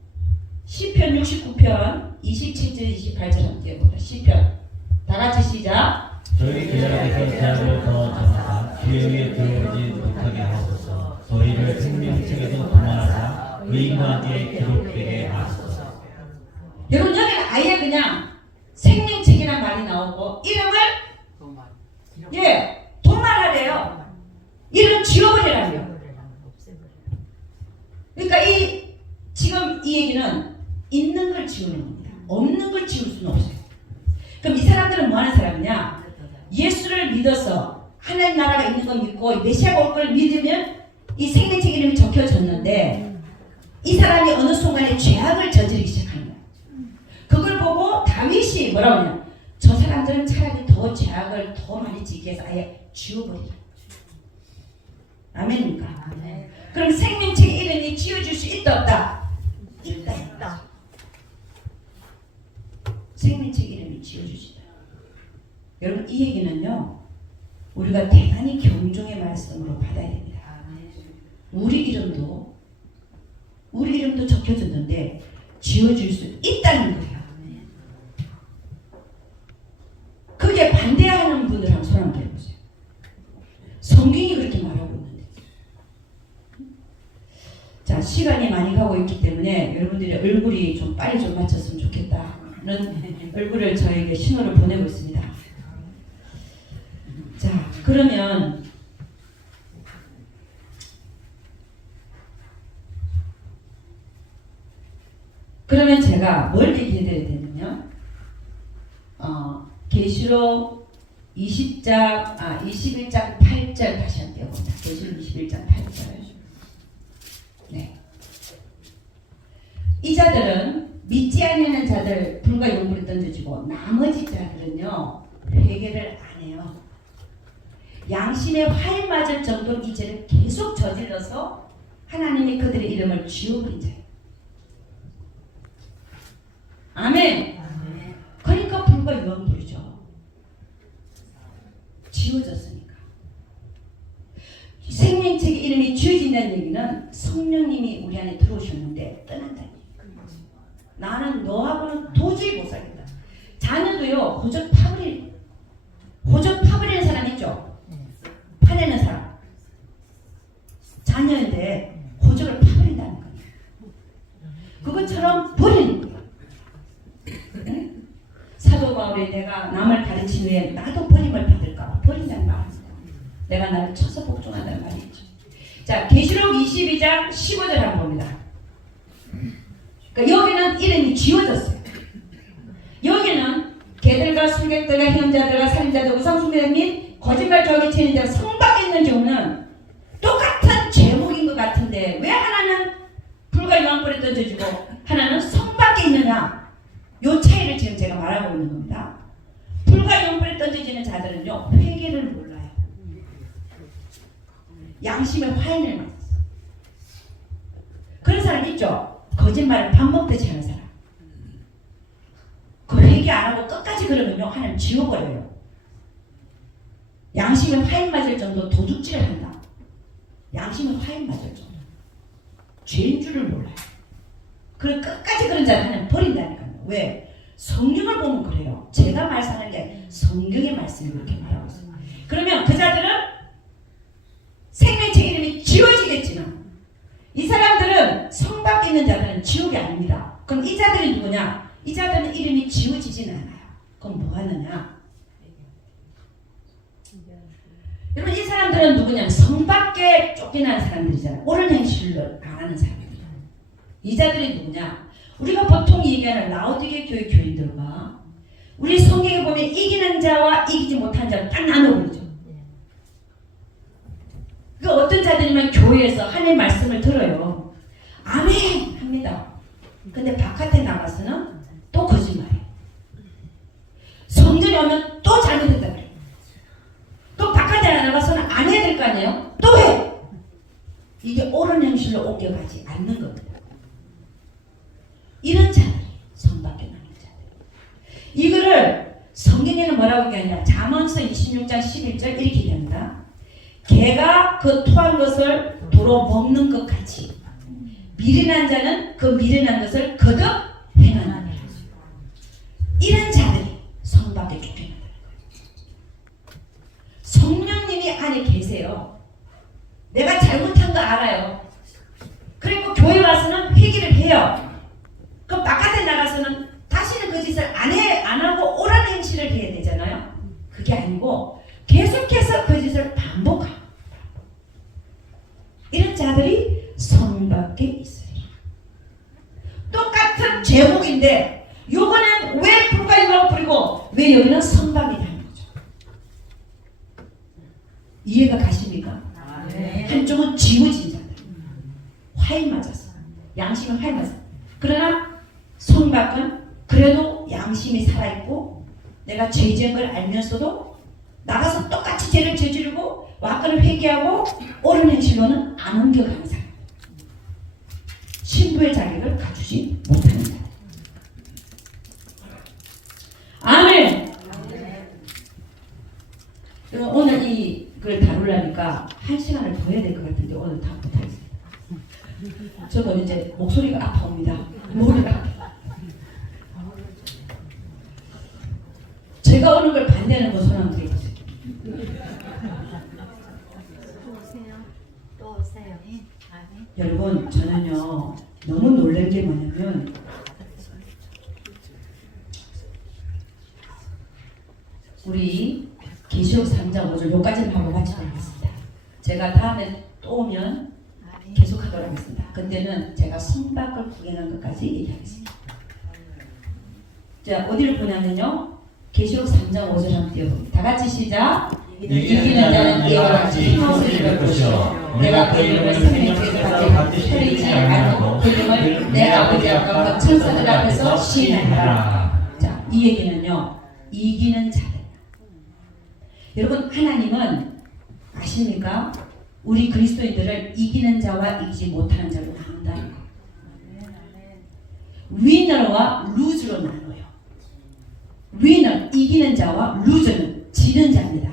시편 69편 27절 28절 함께 보자. 시편 다 같이 시작. 저희 계약에서 제약을 더 정하사 기회에 들어오지 못하게 하소서. 저희를 생명책에서 도말하사 의인과 함께 기록되게 하소서. 여러분, 여기는 아예 그냥 생명책이란 말이 나오고 이름을 도말하래요. 이름 지워버리라고요. 그러니까 지금 이 얘기는 있는 걸 지우는 겁니다. 없는 걸 지울 수는 없어요. 그럼 이 사람들은 뭐 하는 사람이냐? 예수를 믿어서 하나님 나라가 있는 걸 믿고 메시아가 올 걸 믿으면 이 생명책 이름이 적혀졌는데 이 사람이 어느 순간에 죄악을 저지르기 시작하는 거예요. 그걸 보고 다윗이 뭐라고 하냐? 저 사람들은 차라리 더 죄악을 더 많이 지게 해서 아예 지워버리라. 아멘입니까? 아멘. 그럼 생명책 이름이 지워질 수 있다 없다? 있다. 생명책 이름이 지워질 수 있다. 여러분, 이 얘기는요, 우리가 대단히 경종의 말씀으로 받아야 됩니다. 우리 이름도 적혀졌는데 지워줄 수 있다는 거예요. 그게 반대하는 분들 한번 손 한번 들어보세요. 성경이 그렇게 말하고 있는데. 자, 시간이 많이 가고 있기 때문에 여러분들의 얼굴이 좀 빨리 좀 맞췄으면 좋겠다는 얼굴을 저에게 신호를 보내고 있습니다. 자, 그러면 제가 뭘 얘기해드려야 되냐면 계시록 21장 8절 다시 한번 띄워봅니다. 계시록 21장 8절. 네. 이 자들은 믿지 않는 자들 불과 용불에 던져지고 나머지 자들은요 회개를 안 해요. 양심의 화에 맞을 정도로 이 죄를 계속 저질러서 하나님이 그들의 이름을 지워버린 자예요. 아멘. 그러니까 불과 유황불이죠. 지워졌으니까. 생명책의 이름이 지워진다는 얘기는 성령님이 우리 안에 들어오셨는데 떠난다는 얘기예요. 나는 너하고는 도저히 못 살겠다. 자녀도요 호적 파버리는 사람 있죠. 파내는 사람. 자녀인데 호적을 파버린다는 거예요. 그것처럼 버리는 거예요. 사도 바울이 내가 남을 가르친 후에 나도 버림을 받을까 버린다는 말입니다. 내가 나를 쳐서 복종한다는 말이죠. 자, 계시록 22장 15절 한번 봅니다. 그러니까 여기는 이름이 지워졌어요. 여기는 개들과 술객들과 희연자들과 살인자들 우상숭배들 및 거짓말 조각에 채는 자가 성 밖에 있는 경우는 똑같은 제목인 것 같은데 왜 하나는 불과 유황불에 던져지고 하나는 성 밖에 있느냐? 요 차이를 지금 제가 말하고 있는 겁니다. 불과 유황불에 던져지는 자들은요 회개를 몰라요. 양심의 화인을 맞았어. 그런 사람 있죠? 거짓말을 밥 먹듯이 하는 사람. 그 회개 안 하고 끝까지 그러면요 하나님 지워버려요. 양심의 화인 맞을 정도 도둑질을 한다. 양심의 화인 맞을 정도. 죄인 줄을 몰라요. 그걸 끝까지 그런 자를 하나님 버린다니까요. 왜? 성경을 보면 그래요. 제가 말씀하는 게 성경의 말씀이 그렇게 말하고 있어요. 그러면 그 자들은 생명책 이름이 지워지겠지만 이 사람들은 성 밖에 있는 자들은 지옥이 아닙니다. 그럼 이 자들이 누구냐? 이 자들은 이름이 지워지지는 않아요. 그럼 뭐 하느냐? 여러분 이 사람들은 누구냐? 성 밖에 쫓겨난 사람들이잖아요. 옳은 행실을 안 하는 사람들이에요. 이 자들이 누구냐? 우리가 보통 얘기하는 라오디게 교회 교인들과 우리 성경에 보면 이기는 자와 이기지 못한 자를 딱 나눠버리죠. 그 어떤 자들이면 교회에서 하나님의 말씀을 들어요. 아멘 합니다. 근데 바깥에 나가서는 또 거짓말해요. 성전에 오면 또 잘못했다 그래요. 또 바깥에 나가서는 안 해야 될 거 아니에요? 또 해. 이게 옳은 행실로 옮겨가지 않는 겁니다. 이런 자들이 성 밖에 나는 자들. 이거를 성경에는 뭐라고 얘기하냐? 잠언서 26장 11절 이렇게 얘기합니다. 개가 그 토한 것을 도로 먹는 것 같이 미련한 자는 그 미련한 것을 거듭 행하느니라. 이런 자들이 성 밖에 쫓겨난다는 거예요. 성령님이 안에 계세요. 내가 잘못한 거 알아요. 그리고 교회 와서는 회개를 해요. 그럼 바깥에 나가서는 다시는 그 짓을 안 하고 옳은 행실을 해야 되잖아요. 그게 아니고 계속해서 그 짓을 반복하고 이런 자들이 성 밖에 있으리라. 똑같은 제목인데 요거는 왜 불과 유황불이고 왜 여기는 성 밖에 있다는 거죠. 이해가 가십니까? 한쪽은 지워진 자들 화에 맞았어. 양심은 화에 맞았어. 그러나 성 밖은 그래도 양심이 살아있고 내가 죄 지은 걸 알면서도 나가서 똑같이 죄를 저지르고 와꾸를 회개하고 옳은 행실로는 안 옮겨가는 사람. 신부의 자격을 갖추지 못하는 사람. 아멘. 오늘 이걸 다루려니까 1시간을 더 해야 될 것 같은데 오늘 다 못하겠습니다. 저도 이제 목소리가 아파옵니다. 머리가 아파. 제가 오는 걸 반대하는 거 손 한번 드려보세요. 또 오세요. 여러분, 저는요 너무 놀란 게 뭐냐면 우리 계시록 3장 5절 요까지는 하고 마치도록 하겠습니다. 제가 다음에 또 오면 계속 하도록 하겠습니다. 그때는 제가 성밖을 구경한 것까지 얘기하겠습니다. 자, 어디를 보냐면요 계시록 3장 5절 한번 띄워봅니다. 다 같이 시작. 이기는 자는 이와 같이 흰옷을 입을 것이요 내가 그 이름을 생명책에 받게 흘리지 않고 그 이름을 내 아버지 앞과 그 천사들 앞에서 시인하라. 자, 이 얘기는요 이기는 자들. 여러분, 하나님은 아십니까? 우리 그리스도인들을 이기는 자와 이기지 못하는 자로 나눈다는 거. 위너와 루즈로 나눠요. 위너, 이기는 자와 루즈는 지는 자입니다.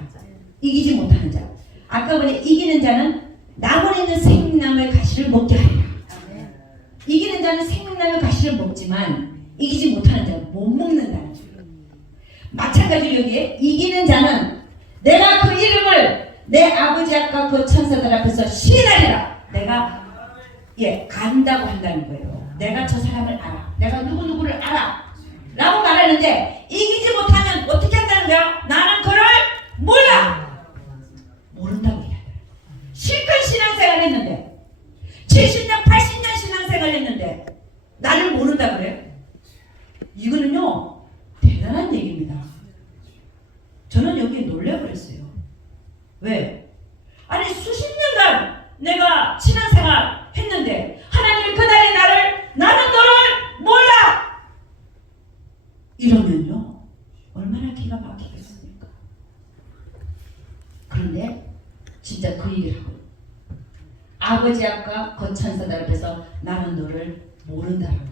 이기지 못하는 자. 아까 보니 이기는 자는 나무에 있는 생명나무의 가시를 먹게 하리라. 이기는 자는 생명나무의 가시를 먹지만 이기지 못하는 자는 못 먹는다는 줄. 마찬가지로 여기에 이기는 자는 내가 그 이름을 내 아버지 앞과 그 천사들 앞에서 시인하리라. 내가 안다고 한다는 거예요. 내가 저 사람을 알아. 내가 누구누구를 알아. 라고 말하는데 이기지 못하면 어떻게 한다는 거야? 나는 그를 몰라. 모른다고 해야 돼. 실컷 신앙생활 했는데 70년 80년 신앙생활 했는데 나를 모른다 그래? 이거는요 대단한 얘기입니다. 저는 여기에 놀래버렸어요. 왜? 아니 수십 년간 내가 신앙생활 했는데 하나님이 그날의 나는 너를 몰라! 이러면요 얼마나 기가 막히겠습니까? 그런데 진짜 그 얘기를 하고 아버지 앞과 거천사들 앞에서 나는 너를 모른다라고.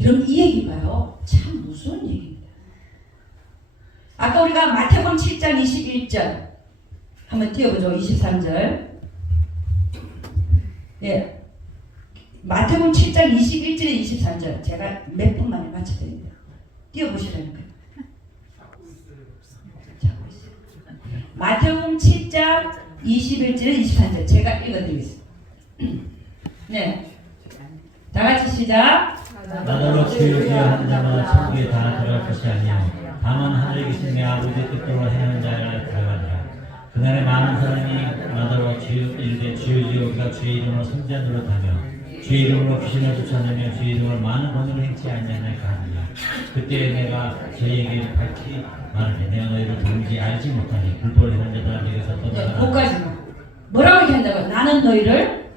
여러분, 이 얘기가요 참 무서운 얘기입니다. 아까 우리가 마태복음 7장 21절 한번 띄워보죠. 23절. 예, 마태복음 7장 21절에 23절 제가 몇 분 만에 맞춰드립니다. 띄워보시라니까요. 마태복음 7장 21절에 23절 제가 읽어드리겠습니다. 네, 다 같이 시작. 나더러 주여 주여 하는 자마다 천국에 다 들어갈 것이 아니요 다만 하늘에 계신 내 아버지의 뜻대로 행하는 자가 들어가리라. 그날에 많은 사람이 나더러 주여 이르되 주여 주여 우리가 주의 이름으로 선지자 노릇하며 주의 이름으로 귀신을 쫓아내며 주의 이름으로 많은 권능을 행치 아니하나이까 하느니라. 그때 내가 저희에게 밝히 말하되 내가 너희를 도무지 알지 못하니 불법을 행한 자들아 내게서 떠나가라. 거기까지만. 뭐라고 얘기한다고? 나는 너희를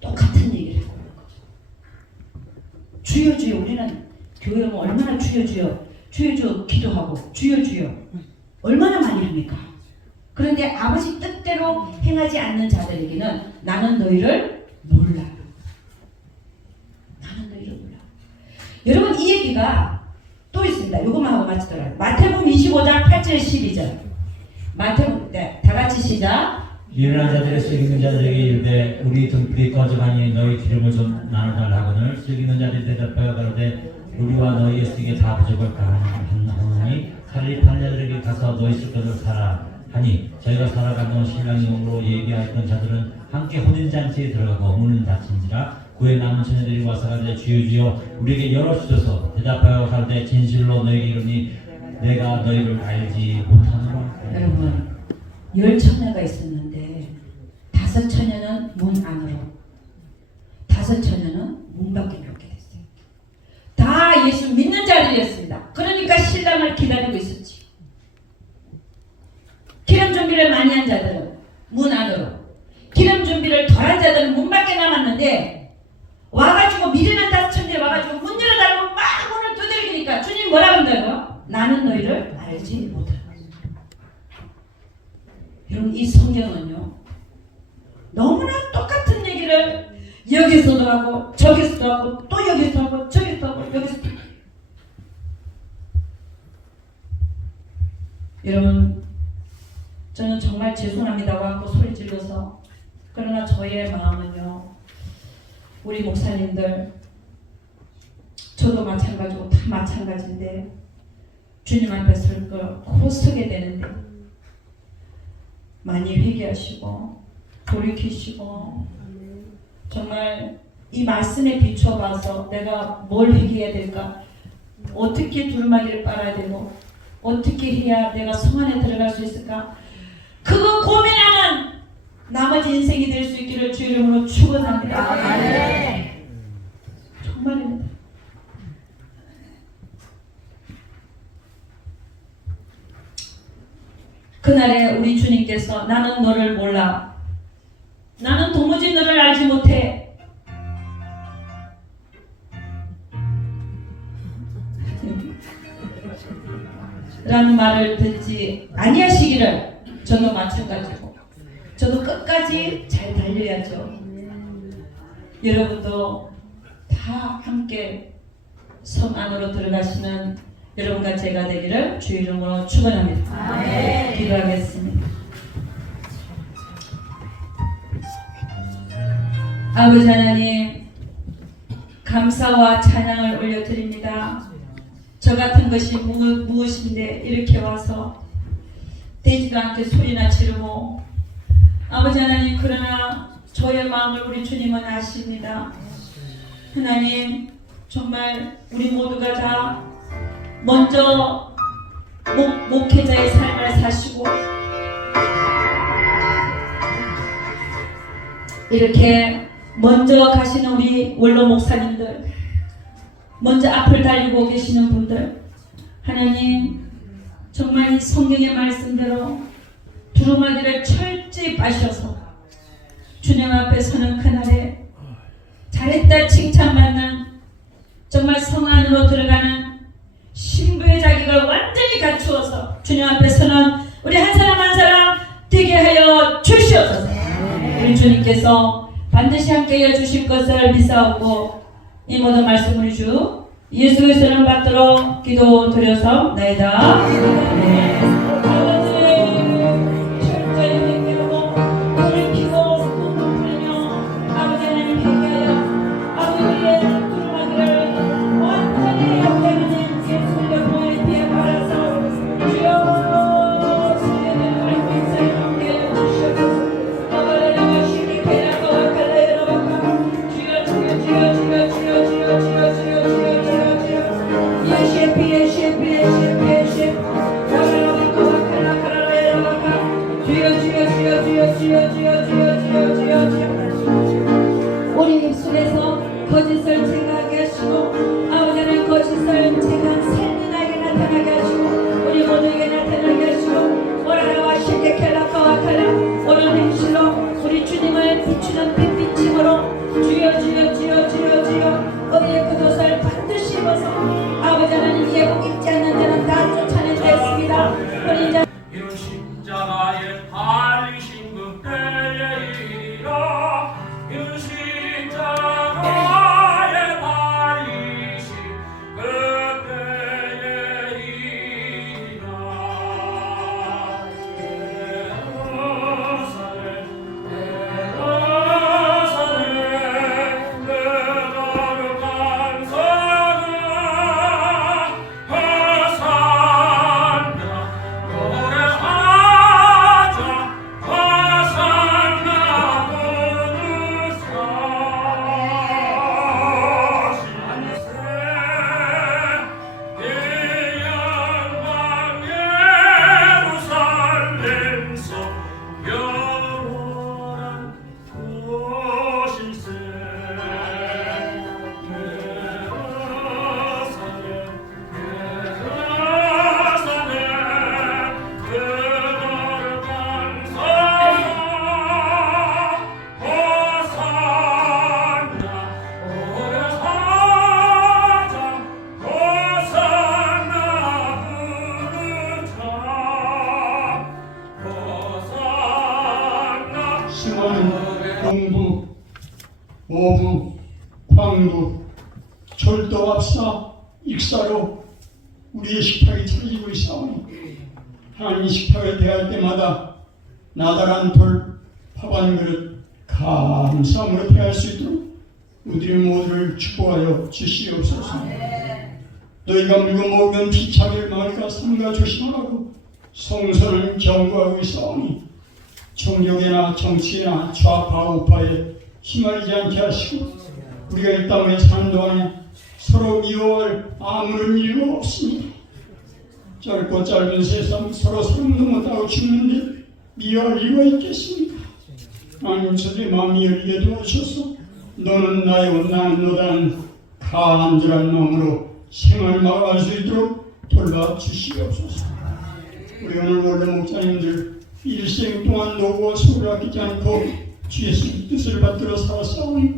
똑같은 얘기를 하고 있는 거죠. 주여 주여. 우리는 교회 오면 얼마나 주여 주여 주여 주여 기도하고 주여 주여 얼마나 많이 합니까? 그런데 아버지 뜻대로 행하지 않는 자들에게는 나는 너희를 몰라. 나는 너희를 몰라. 여러분, 이 얘기가 또 있습니다. 이것만 하고 마치더라고요. 마태복음 25장 8절 12절. 마태복음, 네, 다 같이 시작. 일어난 자들의 슬기는 자들에게 이르되 우리 등불이 꺼져가니 너희 기름을 좀 나눠달라 하거늘 슬기는 자들이 대답하여 가로되 우리와 너희의 슬기에 다 부족할까 하니 차라리 파는 자들에게 가서 너희 쓸 것을 사라 하니 저희가 살아가던 신랑의 몸으로 예비하였던 자들은 함께 혼인잔치에 들어가고 문은 닫힌지라 구에 남은 처녀들이 와서 가로되 주여 주여 우리에게 열어주소서. 대답하여 가로되 진실로 너희에게 이르니 내가 너희를 알지 못하노라. 여러분, 10처녀가 있었는데 5처녀는 문 안으로, 5처녀는 문 밖에 나오게 됐어요. 다 예수 믿는 자들이었습니다. 그러니까 신랑을 기다리고 있었지. 기름 준비를 많이 한 자들은 문 안으로, 기름 준비를 덜한 자들은 문 밖에 남았는데 와가지고 미련한 5처녀들이 와가지고 문 열어달라고 막 문을 두들기니까 주님 뭐라고 한다고요? 나는 너희를 알지 못한다. 여러분, 이 성경은요 너무나 똑같은 얘기를 여기서도 하고 저기서도 하고 또 여기서 하고 저기서 하고 여기서도 하고. 여러분, 저는 정말 죄송합니다고 하고 소리 질러서. 그러나 저의 마음은요, 우리 목사님들, 저도 마찬가지고 다 마찬가지인데 주님 앞에 곧 서게 되는데 많이 회개하시고 돌이키시고 정말 이 말씀에 비춰봐서 내가 뭘 회개해야 될까, 어떻게 두루마기를 빨아야 되고 어떻게 해야 내가 성 안에 들어갈 수 있을까, 그거 고민하는 나머지 인생이 될 수 있기를 주 이름으로 축원합니다. 정말입니다. 그날에 우리 주님께서 나는 너를 몰라, 나는 도무지 너를 알지 못해, 라는 말을 듣지 아니하시기를, 저도 마찬가지고 저도 끝까지 잘 달려야죠. 여러분도 다 함께 성 안으로 들어가시는 여러분과 제가 되기를 주 이름으로 축원합니다. 기도하겠습니다. 아버지 하나님, 감사와 찬양을 올려드립니다. 저 같은 것이 무엇인데 이렇게 와서 되지도 않게 소리나 지르고, 아버지 하나님, 그러나 저의 마음을 우리 주님은 아십니다. 하나님, 정말 우리 모두가 다 먼저 목회자의 삶을 사시고 이렇게 먼저 가시는 우리 원로 목사님들, 먼저 앞을 달리고 계시는 분들, 하나님 정말 이 성경의 말씀대로 두루마기를 철저히 빠셔서 주님 앞에 서는 그날에 잘했다 칭찬받는, 정말 성 안으로 들어가는 신부의 자격을 완전히 갖추어서 주님 앞에 서는 우리 한 사람 한 사람 되게 하여 주시옵소서. 우리 주님께서 반드시 함께해 주실 것을 믿사오고 이 모든 말씀을 주 예수 그리스도를 받들어 기도드려서 나이다. 우리 입술에서 거짓을 제거하게 하시고, 아버지는 거짓을 제거한 삶이 나타나게 하시고, 우리 모두에게 나타나게 하시고, 오라라와 시케켈라카와 칼라 오늘 행실로 우리 주님을 비추는 빛비침으로 주여 주여 주여 주여 주여 우리의 그 돛을 반드시 입어서 아버지 하나님 예복 입지 않는 자는 다 쫓아낸다 했습니다. 우리 이제 이런 십자가에 달리신 그때에 이르러, 이런 십자가에 달리신 그때에 이르러, 예루살렘 예루살렘 그 거룩한 성아 호산나 노래하자 호산나 부르사 내 영광 예루살렘서 영원한 도심새 수많은 동부, 오부, 광부, 철도 앞사, 익사로 우리의 식탁이 차지고 있사오니 하나님 식탁에 대할 때마다 나다란 돌, 밥 한 그릇 감사함으로 대할 수 있도록 우리 모두를 축복하여 주시옵소서. 너희가 물고 먹은 피차길 마을과 삼가 조심하라고 성서를 경고하고 있사오니 정력이나 정치나 좌파 우파에 휘말리지 않게 하시고 우리가 이 땅에 사는 동안에 서로 미워할 아무런 이유가 없습니다. 짧고 짧은 세상 서로 사랑도 못하고 죽는데 미워할 이유가 있겠습니까? 하나님 저들의 마음이 열리게 도와주셔서 너는 나요 나는 너다는 간절한 마음으로 생활을 막아갈 수 있도록 돌봐주시옵소서. 우리 오늘 원래 목사님들 일생 동안 노고와 소를 아끼지 않고 주 예수의 뜻을 받들어 살았사오니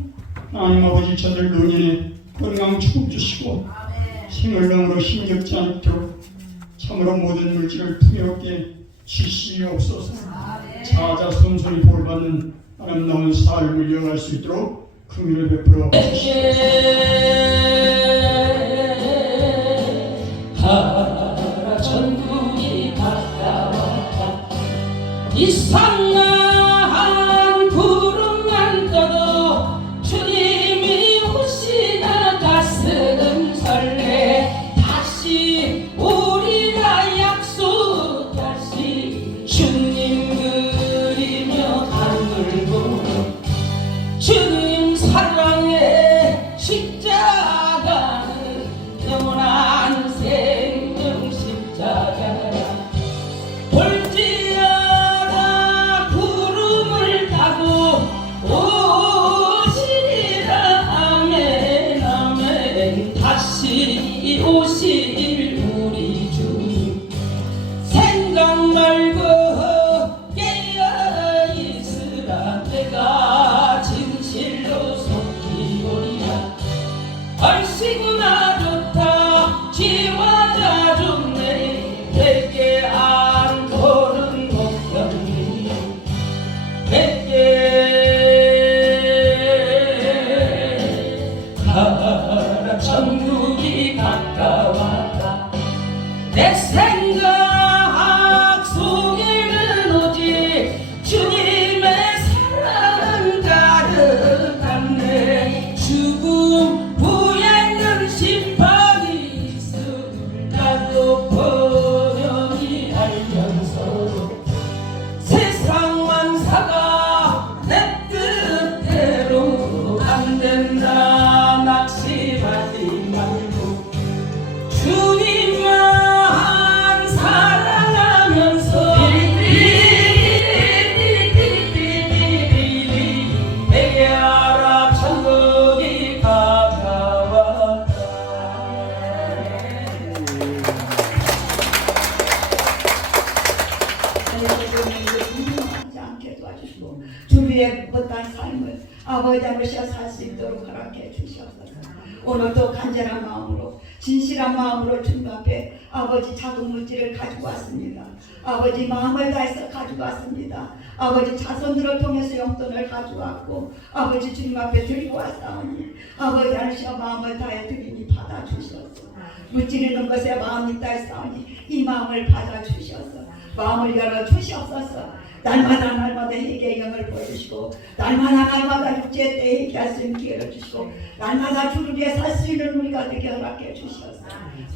하나님 아버지 저들 노년에 건강 축복 주시고 생활력으로 힘겹지 않도록 참으로 모든 물질을 풍요롭게 주시옵소서. 자자 손손이 복받는 아름다운 삶을 이어갈 수 있도록 긍휼을 베풀어 하라 천국이 가까웠다. 이상한 구름만 떠도 주님이 오시나 가슴 설레. 다시 우리가 약속하시 주님 그리며 가물고 주님 사랑의 십자가는 영원한 생명 십자가라. 볼지어다 구름을 타고 오시리라. 아멘 아멘. 다시 오실 우리 주님 생각 말고 깨어있으라. 내가 진실로 속기보리라. 얼씨구나 좋다 지와 자중네. 뵙게 안고는 목견이 뵙게 가라. 천국이 가까웠다. 내 생각 속에는 오직 주님의 사랑 가득한데 죽음 후에는 심판이 있음을 나도 뻔히 알면서도 세상 만사가 내 뜻대로 안 된다 낙심하지 말고 주님만 사랑하면서 내게 알아 천국이 가까웠다. 하지 않게 도와주시고 주위에 못한 삶을 아버지 아버지와 살 수 있도록 허락해 주시옵소서. 오늘도 간절한 마음으로 진실한 마음으로 주님 앞에 아버지 작은 물질을 가지고 왔습니다. 아버지 마음을 다해서 가지고 왔습니다. 아버지 자손들을 통해서 용돈을 가져왔고 아버지 주님 앞에 드리고 왔사오니 아버지 하나님의 마음을 다해 드리니 받아주셔서 물질 있는 것에 마음이 있다 했사오니 이 마음을 받아주셔서 마음을 열어주시옵소서. 날마다 회개의 영을 보여주시고 날마다 육체의 때에 회개할 수 있는 기회를 주시고 날마다 주를 위해 살 수 있는 우리가 되게 허락해 주셔서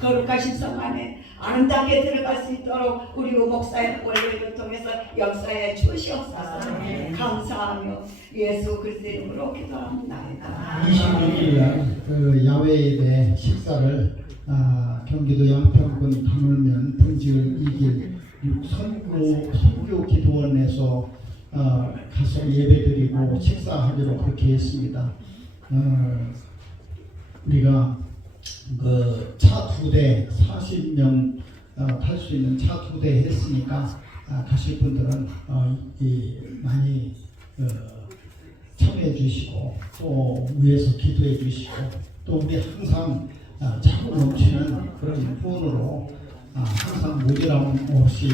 거룩하신 성 안에 아름답게 들어갈 수 있도록 우리 목사의 원리를 통해서 역사해 주시옵소서. 감사하며 예수 그리스도의 이름으로 기도합니다. 26일 그 야외 예배 식사를 경기도 양평군 가물면 분지을 이길 선교 기도원에서 가서 예배드리고 식사하기로 그렇게 했습니다. 우리가 그 차 2대 40명 탈 수 있는 차 2대 했으니까 가실 분들은 많이 참여해 주시고 또 위에서 기도해 주시고 또 우리 항상 차고 넘치는 그런 후원으로 항상 모자람 없이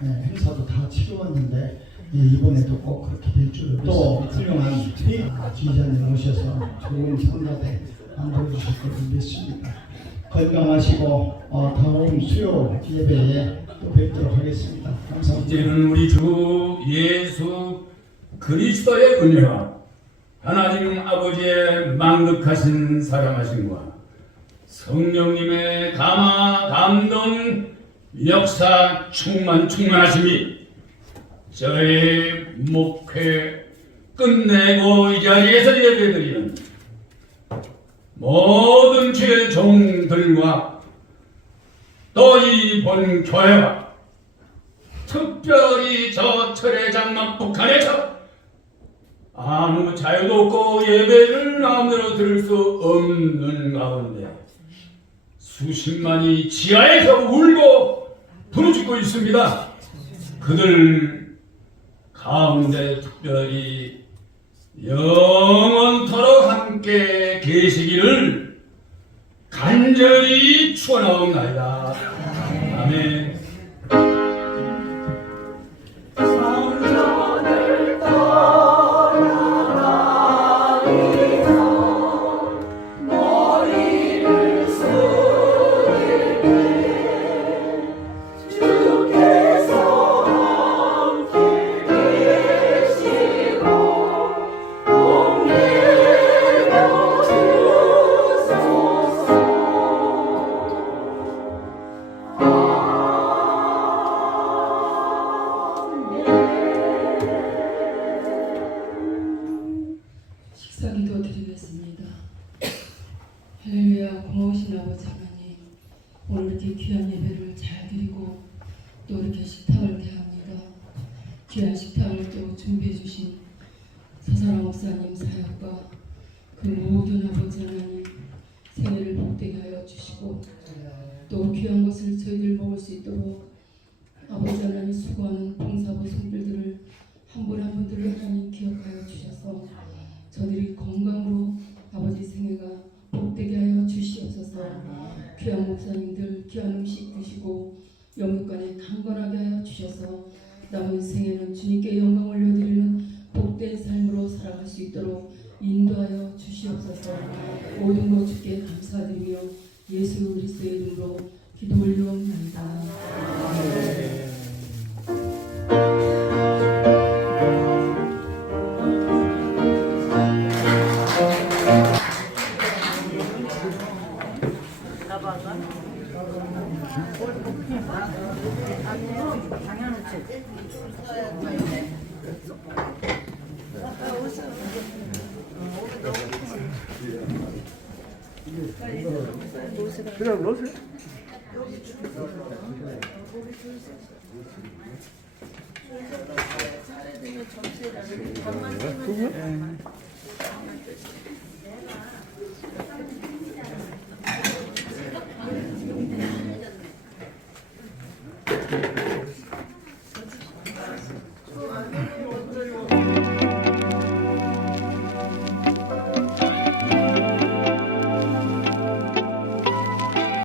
행사도 다 치루었는데 이번에도 꼭 그렇게 될 줄을 또 훌륭한 지휘자님 오셔서 좋은 성가대 만들어 주실 것을 믿습니다. 건강하시고 다음 수요 예배에 또 뵙도록 하겠습니다. 감사합니다. 이제는 우리 주 예수 그리스도의 은혜와 하나님 아버지의 만극하신 사랑하심과 성령님의 감화 감동 역사 충만하심이 저의 목회 끝내고 이 자리에서 예배드리는 모든 주의 종들과 또 이번 교회와 특별히 저 철의 장막 북한에서 아무 자유도 없고 예배를 마음대로 들을 수 없는 가운데 수십만이 지하에서 울고 부르짖고 있습니다. 그들 가운데 특별히 영원토록 함께 계시기를 간절히 축원하옵나이다. 아멘. 식사기도 드리겠습니다. 할렐루야. 고마우신 아버지 하나님, 오늘 이렇게 귀한 예배를 잘 드리고 또 이렇게 식탁을 대합니다. 귀한 식탁을 또 준비해 주신 서사랑 목사님 사역과 그 모든 아버지 하나님 생애를 복되게 하여 주시고 또 귀한 것을 저희들 먹을 수 있도록 아버지 하나님 수고하는 봉사부 성들들을 한 분 한 분들을 하나님 기억하여 주셔서 저들이 건강으로 아버지 생애가 복되게 하여 주시옵소서. 귀한 목사님들 귀한 음식 드시고 영육간에 강건하게 하여 주셔서 남은 생애는 주님께 영광 올려드리는 복된 삶으로 살아갈 수 있도록 인도하여 주시옵소서. 모든 것 주께 감사드리며 예수 그리스도의 이름으로 기도 올려옵나이다. 그냥 넣으세요. 네.